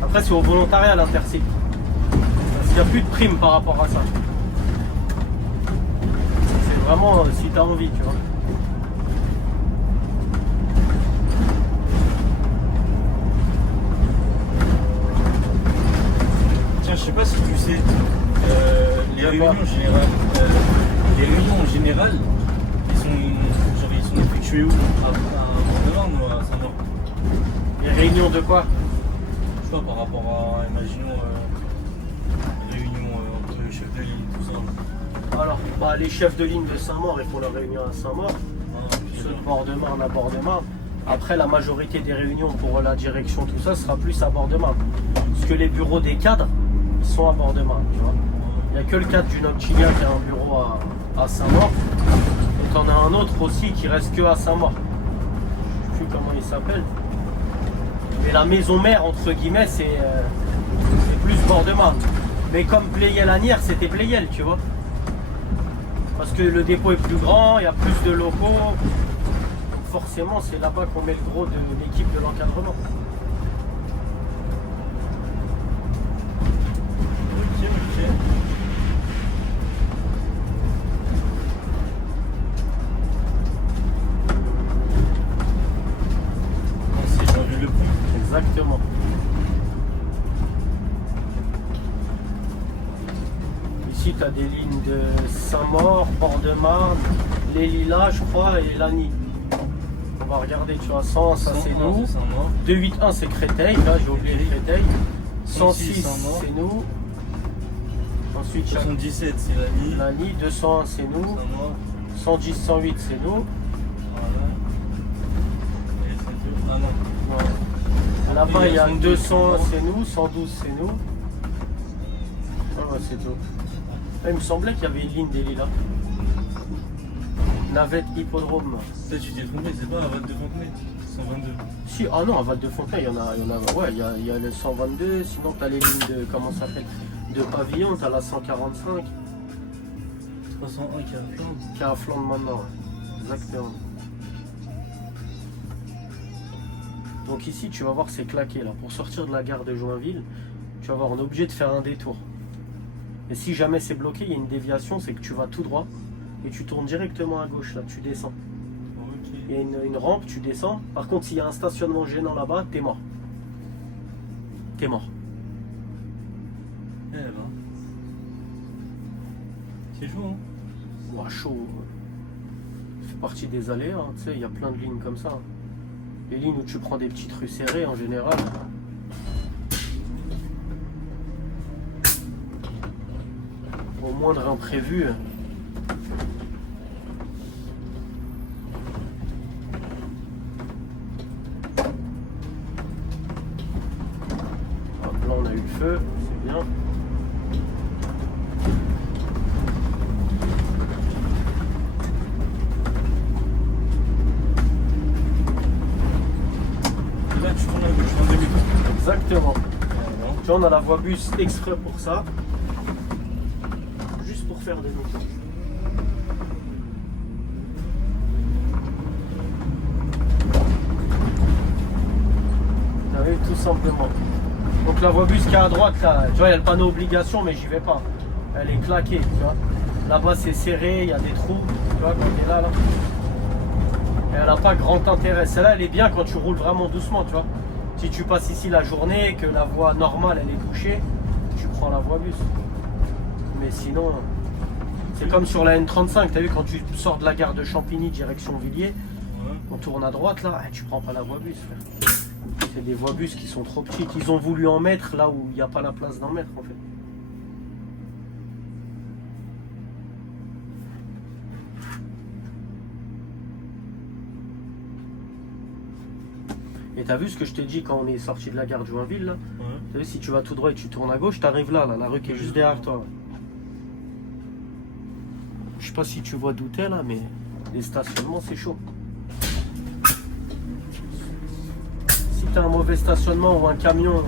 Après, c'est au volontariat l'intercycle. Parce qu'il n'y a plus de prime par rapport à ça. C'est vraiment si tu as envie, tu vois. Tiens, je sais pas si tu sais, les D'accord. réunions générales, en général, ils sont effectuées où? À Bord-de-Marne ou à Saint-Maur? Les réunions de quoi? Je sais pas, par rapport à, imaginons, réunions entre les chefs de ligne, tout ça. Alors, bah, les chefs de ligne de Saint-Maur, ils font leur réunion à Saint-Maur. Ah, Ceux de Bord-de-Marne à Bord-de-Marne. Après, la majorité des réunions pour la direction, tout ça, sera plus à Bord-de-Marne. Parce que les bureaux des cadres, ils sont à Bord-de-Marne, tu vois. Il n'y a que le cadre du Noctilia qui a un bureau à Saint-Maur. Et t'en as un autre aussi qui reste que à Saint-Maur. Je sais plus comment il s'appelle. Mais la maison mère, entre guillemets, c'est plus Bord-de-Marne. Mais comme Pleyel-Asnières, c'était Pleyel, tu vois. Parce que le dépôt est plus grand, il y a plus de locaux. Donc forcément, c'est là-bas qu'on met le gros de l'équipe de l'encadrement. Ok, ok. C'est Jean-Louis Le Pont. Exactement. Ici, tu as des lignes de Saint-Maur, Port-de-Marne, les Lilas, je crois, et Lagny. On va regarder, tu vois, 100, ça c'est nous. 281, c'est Créteil, là j'ai oublié Créteil. 106, Saint-Maur. c'est nous. Ensuite, 77, c'est Lagny. Lagny, 201, c'est nous. Saint-Maur. 110, 108, c'est nous. Voilà. Et c'est tout. Ah non. Ouais. Là-bas, il y a 201, c'est nous. 112, c'est nous. Ah ouais, c'est tout. Ah, il me semblait qu'il y avait une ligne des Lilas. Navette hippodrome. Peut-être tu t'es trompé, c'est pas à Val de Fontenay. 122. Si, ah non, à Val de Fontenay, il y en a, ouais, il y a le 122, sinon tu as les lignes de, comment ça s'appelle, de pavillon, tu as la 145, 301 qui a Flandre. qui est à Flandre maintenant, ouais. Exactement. Donc ici, tu vas voir, c'est claqué, là, pour sortir de la gare de Joinville, tu vas voir, on est obligé de faire un détour. Et si jamais c'est bloqué, il y a une déviation, c'est que tu vas tout droit, et tu tournes directement à gauche, là, tu descends. Ok. Il y a une rampe, tu descends. Par contre, s'il y a un stationnement gênant là-bas, t'es mort. T'es mort. Eh ben. C'est chaud, hein. Ouah, chaud. Ça fait partie des aléas, hein. Tu sais, il y a plein de lignes comme ça. Les lignes où tu prends des petites rues serrées en général. Au moindre imprévu. Hop, là on a eu le feu, c'est bien. Et là, tu tournes à gauche, en demi-tour. Exactement. Voilà. Tu vois, on a la voie bus exprès pour ça. Juste pour faire demi-tour. T'as vu, tout simplement. Donc la voie bus qui est à droite, là, tu vois, il y a le panneau obligation, mais j'y vais pas. Elle est claquée, tu vois. Là-bas, c'est serré, il y a des trous, tu vois, quand t'es là, là. Et elle n'a pas grand intérêt. Celle-là, elle est bien quand tu roules vraiment doucement, tu vois. Si tu passes ici la journée, que la voie normale, elle est bouchée, tu prends la voie bus. Mais sinon, c'est comme sur la N35, t'as vu, quand tu sors de la gare de Champigny, direction Villiers, Ouais. on tourne à droite, là, tu prends pas la voie bus, frère. C'est des voies bus qui sont trop petites. Ils ont voulu en mettre là où il n'y a pas la place d'en mettre, en fait. Et t'as vu ce que je t'ai dit quand on est sorti de la gare de Joinville, là? Ouais. T'as vu, si tu vas tout droit et tu tournes à gauche, t'arrives là, la rue qui est juste derrière toi. Je sais pas si tu vois d'où t'es là, mais les stationnements, c'est chaud. Si t'as un mauvais stationnement ou un camion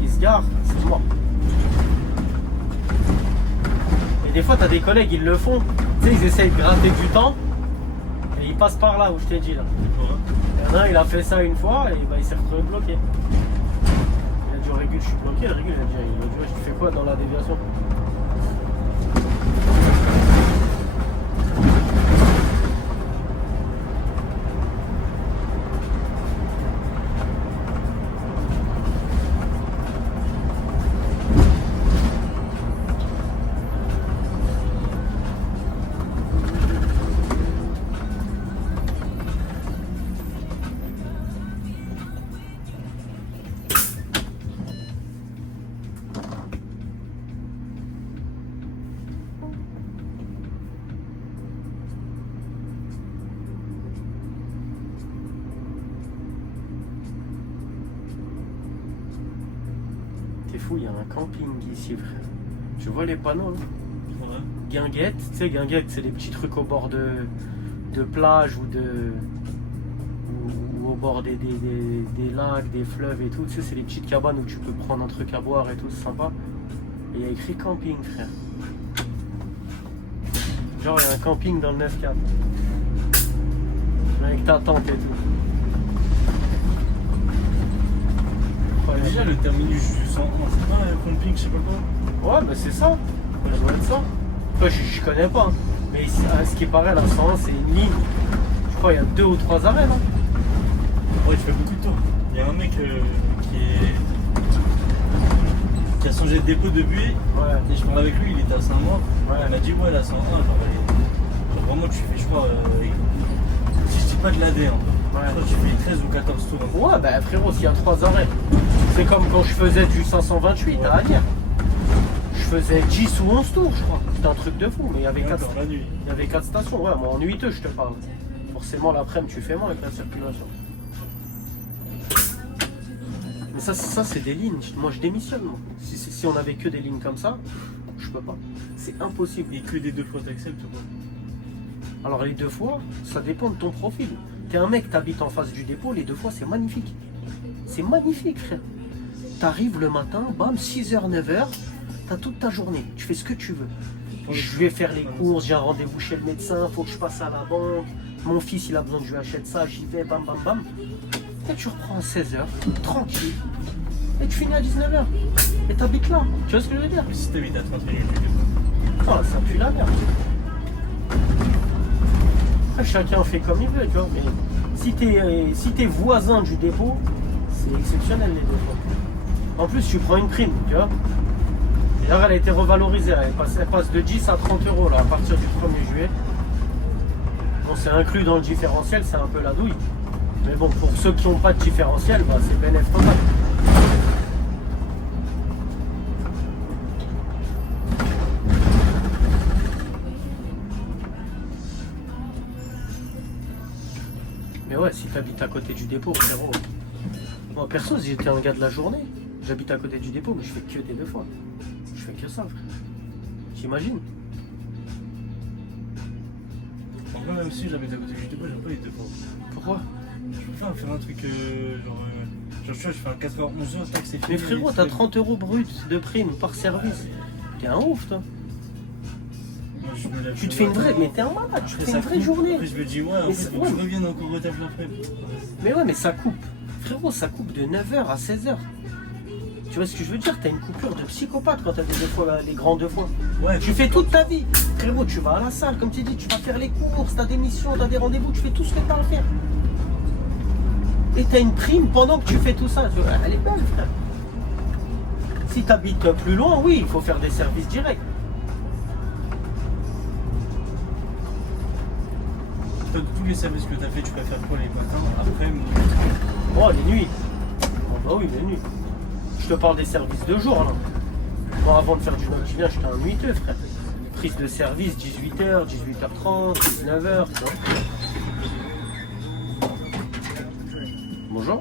qui se gare, c'est mort. Et des fois, t'as des collègues, ils le font. Tu sais, ils essayent de gratter du temps et ils passent par là où je t'ai dit là. Ouais. Il y en a un, il a fait ça une fois et bah, il s'est retrouvé bloqué. Il a dit au régule, je suis bloqué. Le régule, il a dit, ouais, tu fais quoi dans la déviation? C'est fou, il y a un camping ici, frère. Tu vois les panneaux là? Ouais. Guinguette, tu sais, Guinguette, c'est des petits trucs au bord de plage ou ou au bord des lacs, des fleuves et tout. Tu sais, c'est des petites cabanes où tu peux prendre un truc à boire et tout, c'est sympa. Et il y a écrit camping, frère. Genre, il y a un camping dans le 9-4. Avec ta tente et tout. Incroyable. Déjà, le terminus du 101, c'est pas un camping, je sais pas quoi. Ouais, bah c'est ça. Ça doit être ça. Toi, je connais pas. Hein. Mais à ce qui paraît, la 101, c'est une ligne. Je crois qu'il y a 2 ou 3 arrêts, là. Ouais, tu fais beaucoup de tours. Il y a un mec qui a changé de dépôt depuis. Ouais. Et je parlais avec lui, il était à Saint-Maur. Ouais. Il m'a dit, ouais, la 101, genre, vraiment, tu fais, je crois, si je dis pas de l'AD, hein, je crois que tu fais 13 ou 14 tours. Ouais, bah frérot, s'il y a 3 arrêts, c'est comme quand je faisais du 528 à Agnières. Je faisais 10 ou 11 tours, je crois. C'était un truc de fou, mais il y avait 4 dans la nuit. stations. Ouais, moi en 8 je te parle. Forcément, l'après-midi, tu fais moins avec la circulation. Mais ça c'est des lignes. Moi, je démissionne, moi. Si on avait que des lignes comme ça, je peux pas. C'est impossible. Et que des 2 fois t'acceptes ou quoi? Alors, les 2 fois, ça dépend de ton profil. T'es un mec, t'habites en face du dépôt, les 2 fois, c'est magnifique. C'est magnifique, frère. T'arrives le matin, bam, 6h, 9h, t'as toute ta journée. Tu fais ce que tu veux. Je vais faire les courses, j'ai un rendez-vous chez le médecin, faut que je passe à la banque. Mon fils, il a besoin que je lui achète ça, j'y vais, bam, bam, bam. Et tu reprends à 16h, tranquille. Et tu finis à 19h. Et t'habites là. Tu vois ce que je veux dire? Mais si t'habites à 30 minutes du dépôt. Ah, ça pue la merde. Après, chacun fait comme il veut, tu vois. Mais si t'es voisin du dépôt, c'est exceptionnel les dépôts. En plus, tu prends une prime, tu vois. D'ailleurs, elle a été revalorisée. Elle passe de 10 à 30 euros là, à partir du 1er juillet. Bon, c'est inclus dans le différentiel, c'est un peu la douille. Mais bon, pour ceux qui n'ont pas de différentiel, bah, c'est bénéf total. Mais ouais, si tu habites à côté du dépôt, frérot. Moi, perso, j'étais un gars de la journée. J'habite à côté du dépôt, mais je fais que des 2 fois. Je fais que ça, frère. J'imagine. En vrai, même si j'habite à côté du dépôt, j'aime pas les 2 fois. Pourquoi? Je préfère faire un truc genre tu vois, je fais un 4h, 11h, tant que c'est fini. Mais frérot, t'as 30 euros brut de prime par service. T'es un ouf, toi. Moi, je me lève Tu te fais une vraie. Mais t'es un malade, tu te fais une vraie journée. Après, je me dis, ouais, en Mais fait, faut ouais. que je revienne encore au taf l'après. Mais ouais, mais ça coupe. Frérot, ça coupe de 9h à 16h. Tu vois ce que je veux dire? T'as une coupure de psychopathe quand t'as des 2 fois, les grands 2 fois. Ouais, Tu fais toute ta vie. Frérot, tu vas à la salle, comme tu dis, tu vas faire les courses, t'as des missions, t'as des rendez-vous, tu fais tout ce que t'as à faire. Et t'as une prime pendant que tu fais tout ça. Elle est belle, frère. Si t'habites plus loin, oui, il faut faire des services directs. toi, de tous les services que t'as fait, tu préfères quoi, les matins, après ou... Oh, les nuits. Oh, bah oui, les nuits. Je te parle des services de jour, là. Moi, avant de faire du noctilien, j'étais un nuiteux, frère. Prise de service, 18h, 18h30, 19h, tu vois. Bonjour.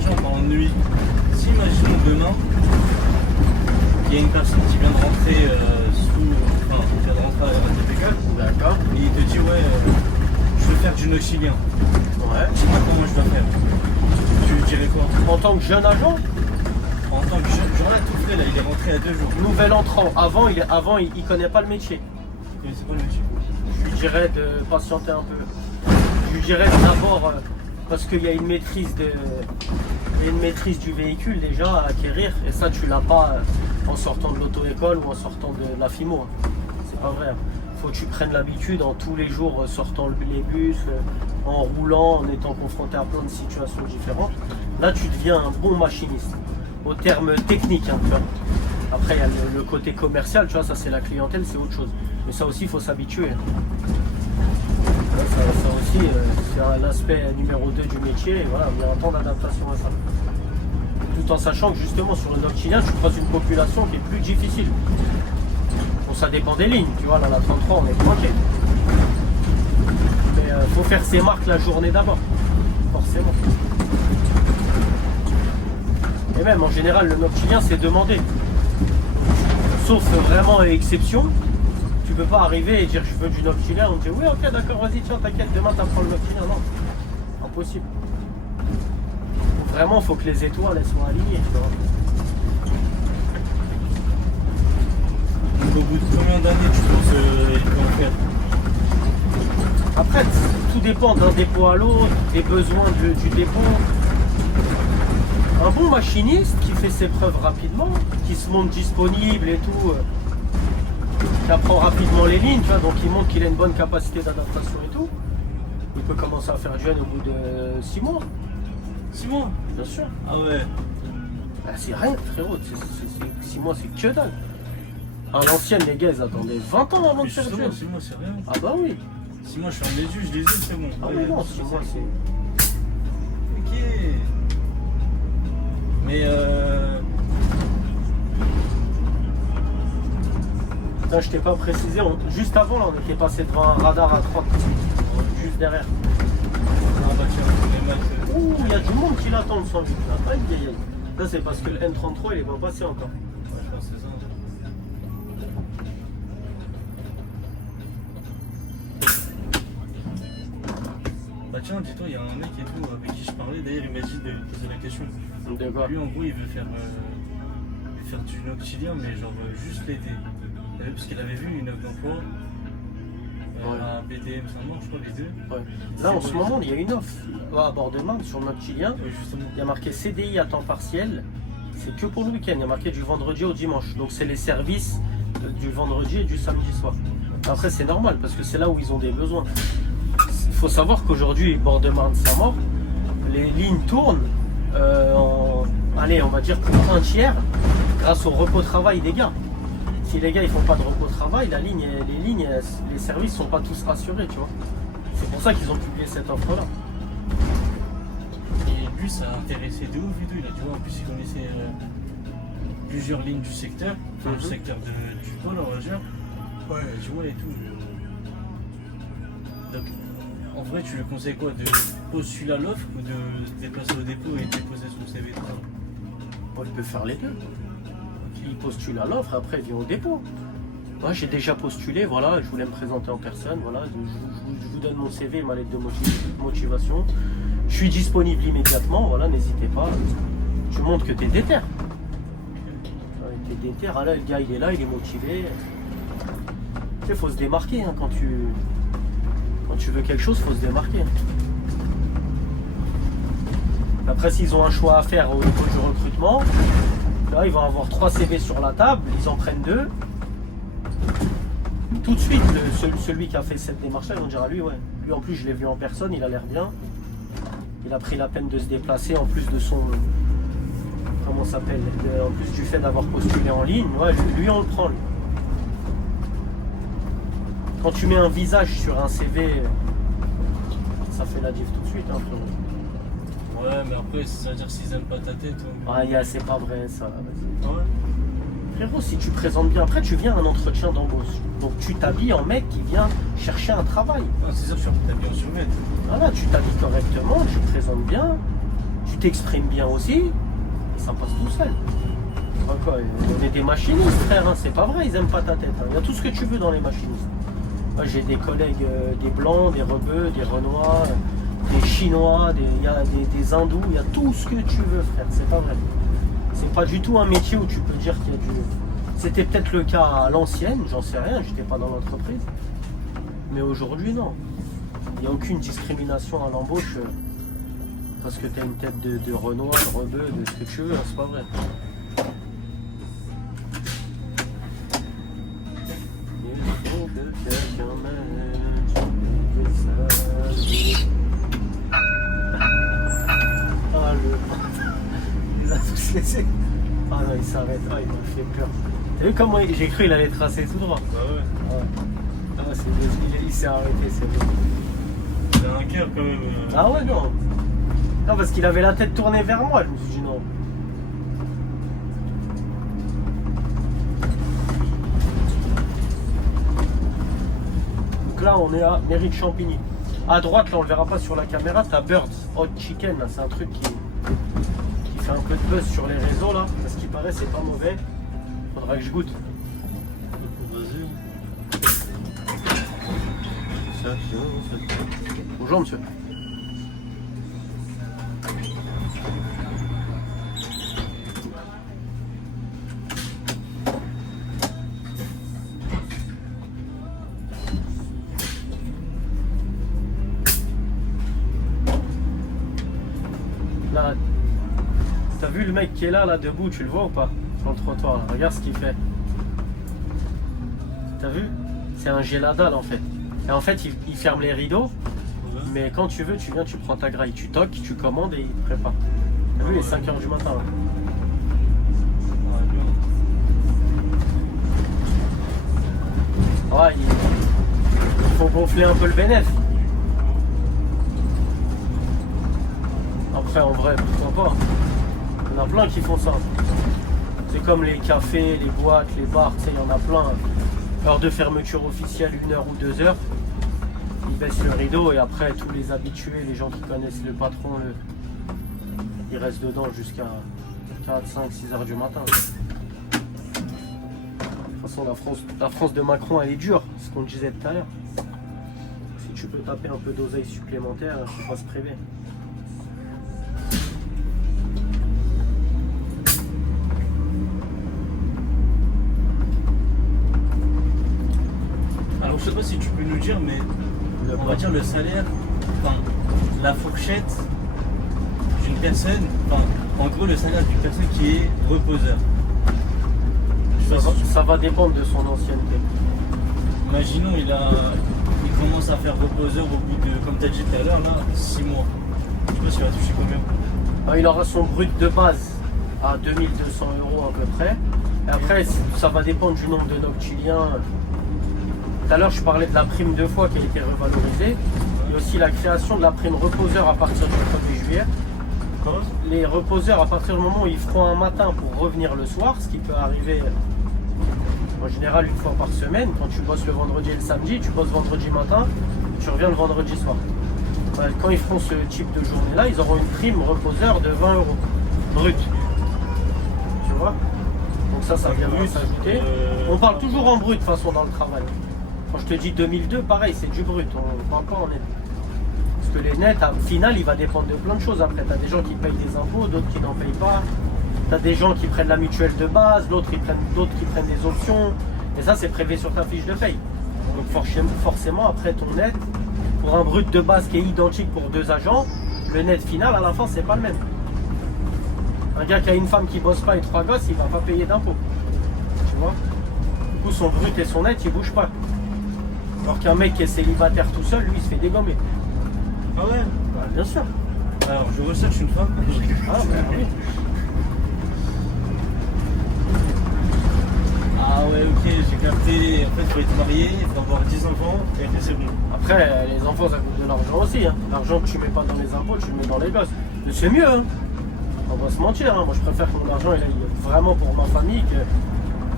Tiens, on parle de nuit. Si, imaginons demain, il y a une personne qui vient de rentrer qui vient de rentrer à la RATP, D'accord. et il te dit, ouais, je veux faire du noctilien. Ouais. Dis-moi comment je dois faire. Tu lui dirais quoi? En tant que jeune agent, En tant que genre là, tout frais, là, il est rentré à 2 jours. nouvel entrant. Avant, il connaît pas le métier. C'est pas le métier. Je lui dirais de patienter un peu. Je lui dirais d'abord, parce qu'il y a une maîtrise du véhicule déjà à acquérir, et ça tu l'as pas en sortant de l'auto-école ou en sortant de la FIMO. Hein. C'est pas vrai. Faut que tu prennes l'habitude en tous les jours, sortant les bus, en roulant, en étant confronté à plein de situations différentes. Là tu deviens un bon machiniste, au terme technique. Hein, tu vois. Après il y a le côté commercial, tu vois, ça c'est la clientèle, c'est autre chose. Mais ça aussi il faut s'habituer. Hein. Ça aussi, c'est l'aspect numéro 2 du métier, et voilà, il y a un temps d'adaptation à ça. Tout en sachant que justement sur le noctilien, tu croises une population qui est plus difficile. Bon, ça dépend des lignes, tu vois, là la 33 on est tranquille. Mais faut faire ses marques la journée d'abord, forcément. Et même en général, le noctilien c'est demandé. Sauf vraiment exception. Tu peux pas arriver et dire je veux du noctilien, on te dit oui ok d'accord vas-y tiens t'inquiète demain t'apprends le noctilien, non, impossible. Vraiment faut que les étoiles elles soient alignées, tu vois. Donc au bout de combien d'années tu penses il peut en faire? Après tout dépend d'un dépôt à l'autre, des besoins du dépôt. Un bon machiniste qui fait ses preuves rapidement, qui se montre disponible et tout, qui apprend rapidement les lignes, tu vois, donc il montre qu'il a une bonne capacité d'adaptation et tout. Il peut commencer à faire jeune au bout de 6 mois. 6 mois? Bien sûr. Ah ouais. Bah, c'est rien, frérot. 6 mois, c'est que dalle. À l'ancienne, les gars, ils attendaient 20 ans avant de Mais faire justement, jeune. 6 mois c'est rien. Ah bah oui. 6 mois je ferme les yeux, je les ai, c'est bon. Ah Ouais, mais non, 6 mois, c'est... Ok. Mais Putain, je t'ai pas précisé, juste avant, là, on était passé devant un radar à 30. Juste derrière. ah bah tiens, les maths. Ouh, il y a du monde qui l'attend le 108 là. Aïe aïe aïe. Ça, c'est parce que le N33, il est pas passé encore. Ouais, je pense que c'est ça. Bah tiens, dis-toi, il y a un mec et tout avec qui je parlais, d'ailleurs il m'a dit de poser la question. D'accord. Lui en gros il veut faire du noctilien mais genre juste l'été. Parce qu'il avait vu une offre d'emploi Ouais. à BDM Saint-Maur, je crois les deux. Ouais. Là, en ce moment, il y a une offre à Bordeaux sur le noctilien. Ouais, justement. Il y a marqué CDI à temps partiel, C'est que pour le week-end, il y a marqué du vendredi au dimanche. Donc c'est les services du vendredi et du samedi soir. Après c'est normal parce que c'est là où ils ont des besoins. Il faut savoir qu'aujourd'hui, Bord-de-Marne-Saint-Maur, les lignes tournent allez, on va dire pour un tiers grâce au repos de travail des gars. Si les gars ils font pas de repos de travail, les services sont pas tous assurés, tu vois. C'est pour ça qu'ils ont publié cette offre-là. Et lui, ça a intéressé de ouf et tout. Il a dit, ouais, en plus, il connaissait plusieurs lignes du secteur, enfin, du secteur du pôle, on va dire. Ouais, tu vois et tout. Donc, en vrai, tu lui conseilles quoi? De postuler à l'offre ou de se déplacer au dépôt et déposer son CV? Moi, il peut faire les deux. Il postule à l'offre, après il vient au dépôt. Moi, j'ai déjà postulé, voilà, je voulais me présenter en personne, voilà, je vous donne mon CV, ma lettre de motivation. Je suis disponible immédiatement, voilà, n'hésitez pas. Je montre que tu es déter. Tu es déter, ah là, le gars il est là, il est motivé. Tu sais, il faut se démarquer hein, quand tu veux quelque chose, il faut se démarquer. Après, s'ils ont un choix à faire au niveau du recrutement, là, ils vont avoir 3 CV sur la table, ils en prennent 2. Tout de suite, celui qui a fait cette démarche-là, ils vont dire à lui, ouais, lui en plus je l'ai vu en personne, il a l'air bien. Il a pris la peine de se déplacer en plus de son... Comment ça s'appelle? En plus du fait d'avoir postulé en ligne, ouais, lui on le prend. Lui. Quand tu mets un visage sur un CV, ça fait la diff tout de suite, hein, frérot. Ouais, mais après, ça veut dire s'ils aiment pas ta tête. Ah, c'est pas vrai ça. Ah ouais. Frérot, si tu présentes bien, après tu viens à un entretien d'embauche. Donc tu t'habilles en mec qui vient chercher un travail. Ah, c'est ça, je suis habillé en survêt. Voilà, tu t'habilles correctement, tu te présentes bien, tu t'exprimes bien aussi, et ça passe tout seul. Quoi, on est des machinistes, frère, hein, c'est pas vrai, ils aiment pas ta tête. Hein. Il y a tout ce que tu veux dans les machinistes. Moi, j'ai des collègues, des blancs, des rebeux, des renois, des chinois, il y a des hindous, il y a tout ce que tu veux, frère, c'est pas vrai. C'est pas du tout un métier où tu peux dire qu'il y a du... C'était peut-être le cas à l'ancienne, j'en sais rien, j'étais pas dans l'entreprise. Mais aujourd'hui, non. Il n'y a aucune discrimination à l'embauche parce que tu as une tête de renois, de rebeu, de ce que tu veux, hein, c'est pas vrai. Il faut que quelqu'un m'aide, ah le... Il a tous laissé. Ah non, il s'arrête, ah il m'a fait peur. T'as vu comment j'ai cru qu'il allait tracer tout droit? Bah ouais. Ah, il s'est arrêté, c'est bon. C'est un cœur quand même. Ah ouais, non. Non, parce qu'il avait la tête tournée vers moi, je me suis dit non. Donc là, on est à Mairie de Champigny. À droite, là, on le verra pas sur la caméra, t'as Birds Hot Chicken, là, c'est un truc qui fait un peu de buzz sur les réseaux, là. Parce qu'il paraît, c'est pas mauvais. Faudra que je goûte. Vas-y. Bonjour, monsieur. Là, t'as vu le mec qui est là, debout, tu le vois ou pas? Sur le trottoir, là. Regarde ce qu'il fait. T'as vu? C'est un géladal en fait. Et en fait, il ferme les rideaux, mais quand tu veux, tu viens, tu prends ta graille, tu toques, tu commandes et il te prépare. T'as vu, il est 5h du matin. Là. Ouais, il faut gonfler un peu le bénéfice. Après, en vrai, pourquoi pas? Il y en a plein qui font ça. C'est comme les cafés, les boîtes, les bars, tu sais, il y en a plein. Heure de fermeture officielle, 1h ou 2h. Ils baissent le rideau et après, tous les habitués, les gens qui connaissent le patron, ils restent dedans jusqu'à 4, 5, 6h du matin. De toute façon, la France de Macron, elle est dure, ce qu'on disait tout à l'heure. Si tu peux taper un peu d'oseille supplémentaire, il faut pas se priver. Alors je sais pas si tu peux nous dire, mais on va dire le salaire, enfin la fourchette d'une personne, enfin, en gros, le salaire d'une personne qui est reposeur. Ça va dépendre de son ancienneté. Imaginons, il commence à faire reposeur au bout de, comme tu as dit tout à l'heure, là, 6 mois. Je sais pas s'il va toucher combien. Ah, il aura son brut de base à 2200 € à peu près. Et après, ça va dépendre du nombre de noctiliens. Tout à l'heure, je parlais de la prime 2 fois qui a été revalorisée. Il y a aussi la création de la prime reposeur à partir du 1er juillet. Les reposeurs, à partir du moment où ils feront un matin pour revenir le soir, ce qui peut arriver en général une fois par semaine, quand tu bosses le vendredi et le samedi, tu bosses vendredi matin, tu reviens le vendredi soir. Quand ils feront ce type de journée-là, ils auront une prime reposeur de 20 € brut. Tu vois? Donc ça viendra s'ajouter. On parle toujours en brut de toute façon dans le travail. Quand je te dis 2002, pareil, c'est du brut, on ne parle pas en net. Parce que les nets, au final, il va dépendre de plein de choses après. Tu as des gens qui payent des impôts, d'autres qui n'en payent pas. Tu as des gens qui prennent la mutuelle de base, d'autres qui prennent des options. Et ça, c'est prélevé sur ta fiche de paye. Donc forcément, après ton net, pour un brut de base qui est identique pour 2 agents, le net final, à la fin, c'est pas le même. Un gars qui a une femme qui bosse pas et 3 gosses, il va pas payer d'impôts. Tu vois? Du coup, son brut et son net, ils bougent pas. Alors qu'un mec qui est célibataire tout seul, lui, il se fait dégommer. Ah ouais? Bah, bien sûr. Alors, je recherche une femme. Ah, bah oui. Ah ouais, ok, j'ai capté. En fait, il faut être marié, il faut avoir 10 enfants, et après, c'est bon. Après, les enfants, ça coûte de l'argent aussi. Hein. L'argent que tu mets pas dans les impôts, tu le mets dans les gosses. Mais c'est mieux. Hein. On va se mentir. Hein. Moi, je préfère que mon argent il aille vraiment pour ma famille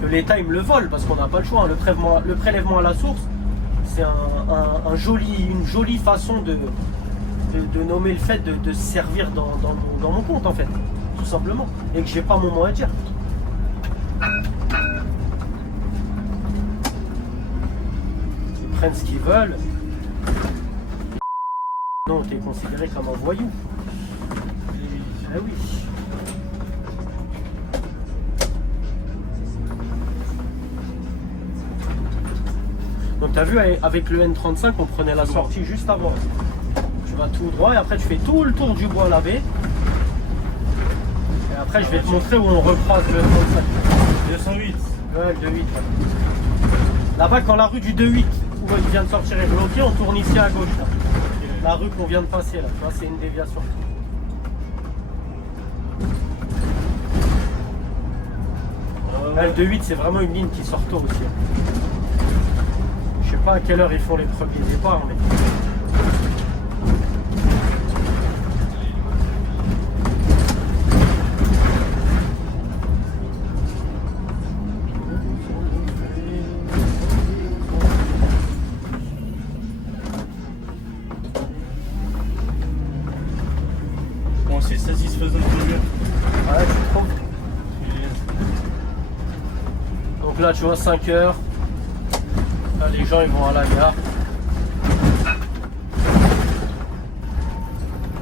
que l'État il me le vole parce qu'on n'a pas le choix. Hein. Le prélèvement à la source, c'est une jolie façon de nommer le fait de se servir dans mon compte, en fait. Tout simplement. Et que j'ai pas mon mot à dire. Ils prennent ce qu'ils veulent. Non, t'es considéré comme un voyou. Ah oui. Donc t'as vu, avec le N35, on prenait la sortie juste avant. Tu vas tout droit et après tu fais tout le tour du bois lavé. Et après je vais te montrer où on recroise le N35. 208. Ouais, le 2.8. Là-bas, quand la rue du 2.8, où il vient de sortir, est bloquée, on tourne ici à gauche. Là. La rue qu'on vient de passer, là. Là, c'est une déviation. Là, le 2.8, c'est vraiment une ligne qui sort tôt aussi. Je sais pas à quelle heure ils font les premiers départs, mais... Bon, c'est satisfaisant de mieux. Ouais, tu trouves? Donc là, tu vois, 5 heures. Là, les gens, ils vont à la gare.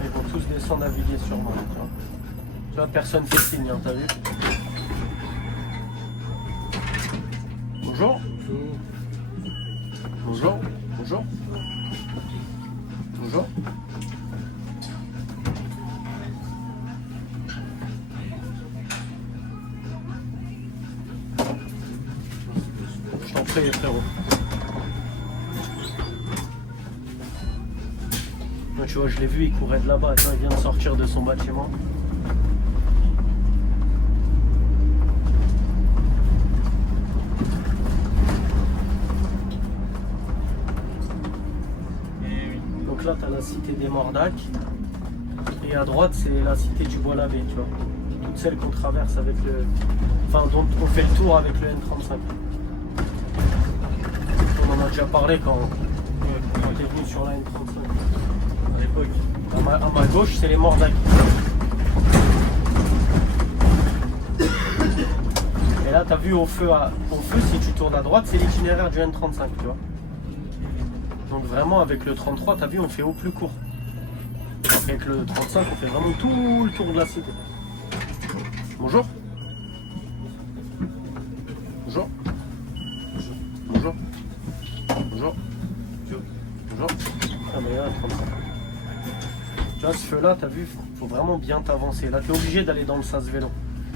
Ils vont tous descendre à Villiers-sur-Marne. Tu vois, personne fait signe, hein, t'as vu? Bonjour. Bonjour. Bonjour. Bonjour. Je t'en prie, frérot. Moi, tu vois, je l'ai vu, il courait de là-bas. Il vient de sortir de son bâtiment. Donc là, tu as la cité des Mordacs. Et à droite, c'est la cité du Bois-l'Abbé, tu vois. Toutes celles qu'on traverse avec le... Enfin, dont on fait le tour avec le N35. On en a déjà parlé quand on est venu sur la N35. À l'époque. À ma gauche, c'est les Mordacs. Et là, tu as vu au feu, si tu tournes à droite, c'est l'itinéraire du N35, tu vois. Donc vraiment, avec le 33, tu as vu, on fait au plus court. Avec le 35, on fait vraiment tout le tour de la cité. Bonjour. Bonjour. Bonjour. Bonjour. Bonjour. Ah mais là, 35. Tu vois, ce feu-là, t'as vu, faut vraiment bien t'avancer. Là, t'es obligé d'aller dans le sas vélo.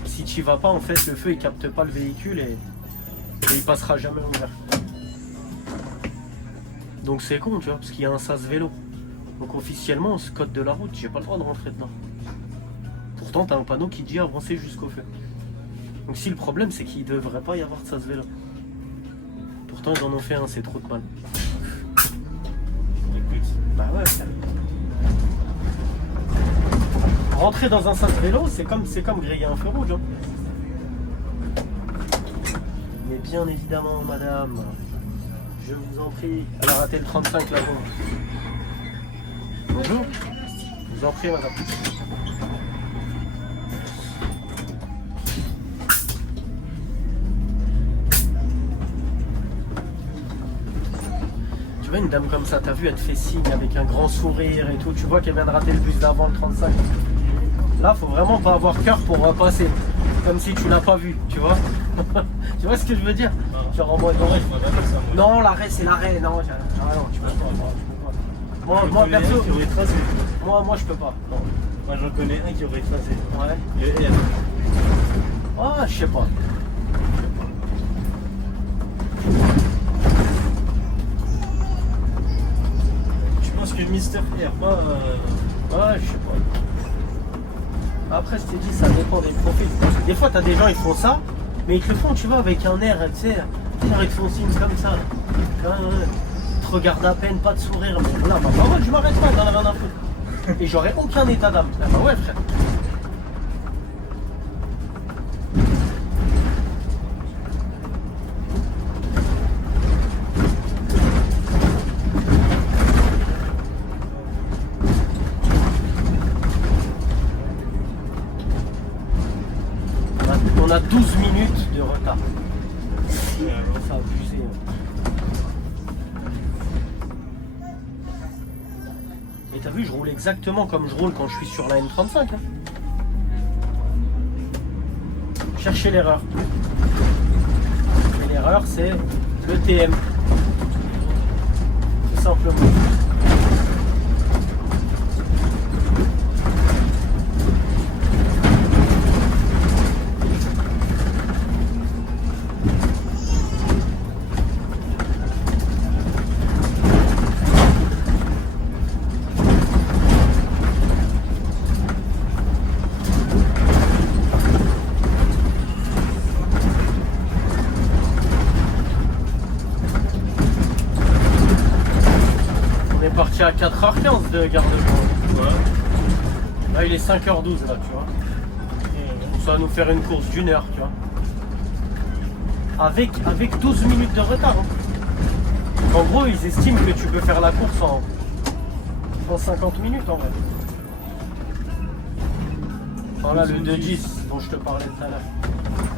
Si tu vas pas, en fait, le feu, il capte pas le véhicule et il passera jamais en vert. Donc c'est con, tu vois, parce qu'il y a un sas vélo. Donc officiellement, ce code de la route, j'ai pas le droit de rentrer dedans. Pourtant, t'as un panneau qui dit avancer jusqu'au feu. Donc si le problème, c'est qu'il devrait pas y avoir de sas vélo. Pourtant, ils en ont fait un, c'est trop de mal. Écoute. Bah ouais, rentrer dans un sas vélo, c'est comme griller un feu rouge. Hein. Mais bien évidemment, madame, je vous en prie. Elle a raté le 35 là-bas. Bonjour. Je vous en prie, madame. Tu vois une dame comme ça, t'as vu, elle te fait signe avec un grand sourire et tout. Tu vois qu'elle vient de rater le bus d'avant, le 35. Là, faut vraiment pas avoir cœur pour repasser. Comme si tu l'as pas vu, tu vois. Tu vois ce que je veux dire? Genre en mode non, l'arrêt, c'est l'arrêt. Non, non, tu peux pas. Moi, perso, qui aurait tracé. moi, je peux pas. Non. Moi, j'en connais un qui aurait tracé. Ouais. Et elle. Ah, je sais pas. Je pense que Mister Air, pas. Ouais, je sais pas. Après, je t'ai dit, ça dépend des profils. Parce que des fois, t'as des gens, ils font ça, mais ils te le font, tu vois, avec un air, tu sais, genre, ils te font signe comme ça. Ils te regardent à peine, pas de sourire. Mais voilà, bah, ouais, je m'arrête pas, t'en as rien à foutre. Et j'aurais aucun état d'âme. Ah bah ouais, frère. On a 12 minutes de retard. Ça a abusé. Et t'as vu, je roule exactement comme je roule quand je suis sur la M35. Hein. Cherchez l'erreur. Et l'erreur, c'est le TM. Tout simplement. Parti à 4h15 de Gare de Lyon. Ouais. Là il est 5h12 là, tu vois. Et ça va nous faire une course d'1 heure, tu vois. Avec 12 minutes de retard. Hein. En gros, ils estiment que tu peux faire la course en 50 minutes en vrai. Voilà le 2.10 dont je te parlais tout à l'heure.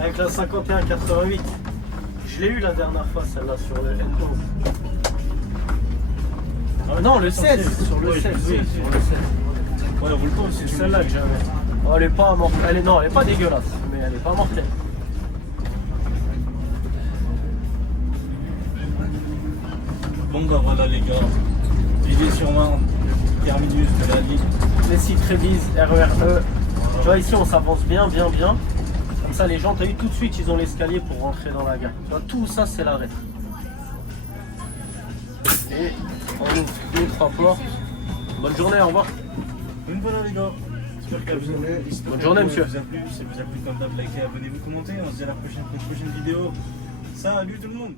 Avec la 51-88. Je l'ai eu la dernière fois celle-là sur le N11. Non, le 16, sur le 16, oui, sur le 16. Ouais, elle roule pas aussi. C'est celle-là que j'avais. Oh, elle est pas mortelle. Non, elle est pas dégueulasse, mais elle est pas mortelle. Bon, bah voilà les gars. Villiers-sur-Marne, terminus de la ligne. Les sites Trévise, RERE. Tu vois, ici on s'avance bien. Comme ça, les gens, t'as vu, tout de suite, ils ont l'escalier pour rentrer dans la gare. Tu vois, tout ça, c'est l'arrêt. Et on ouvre 2-3 portes. Bonne journée, au revoir. Donc voilà les gars. J'espère que vous avez. Bonne journée, monsieur. Ça vous a plu, si vous a plu comme d'hab, likez, abonnez-vous, commentez. On se dit à la prochaine vidéo. Salut tout le monde.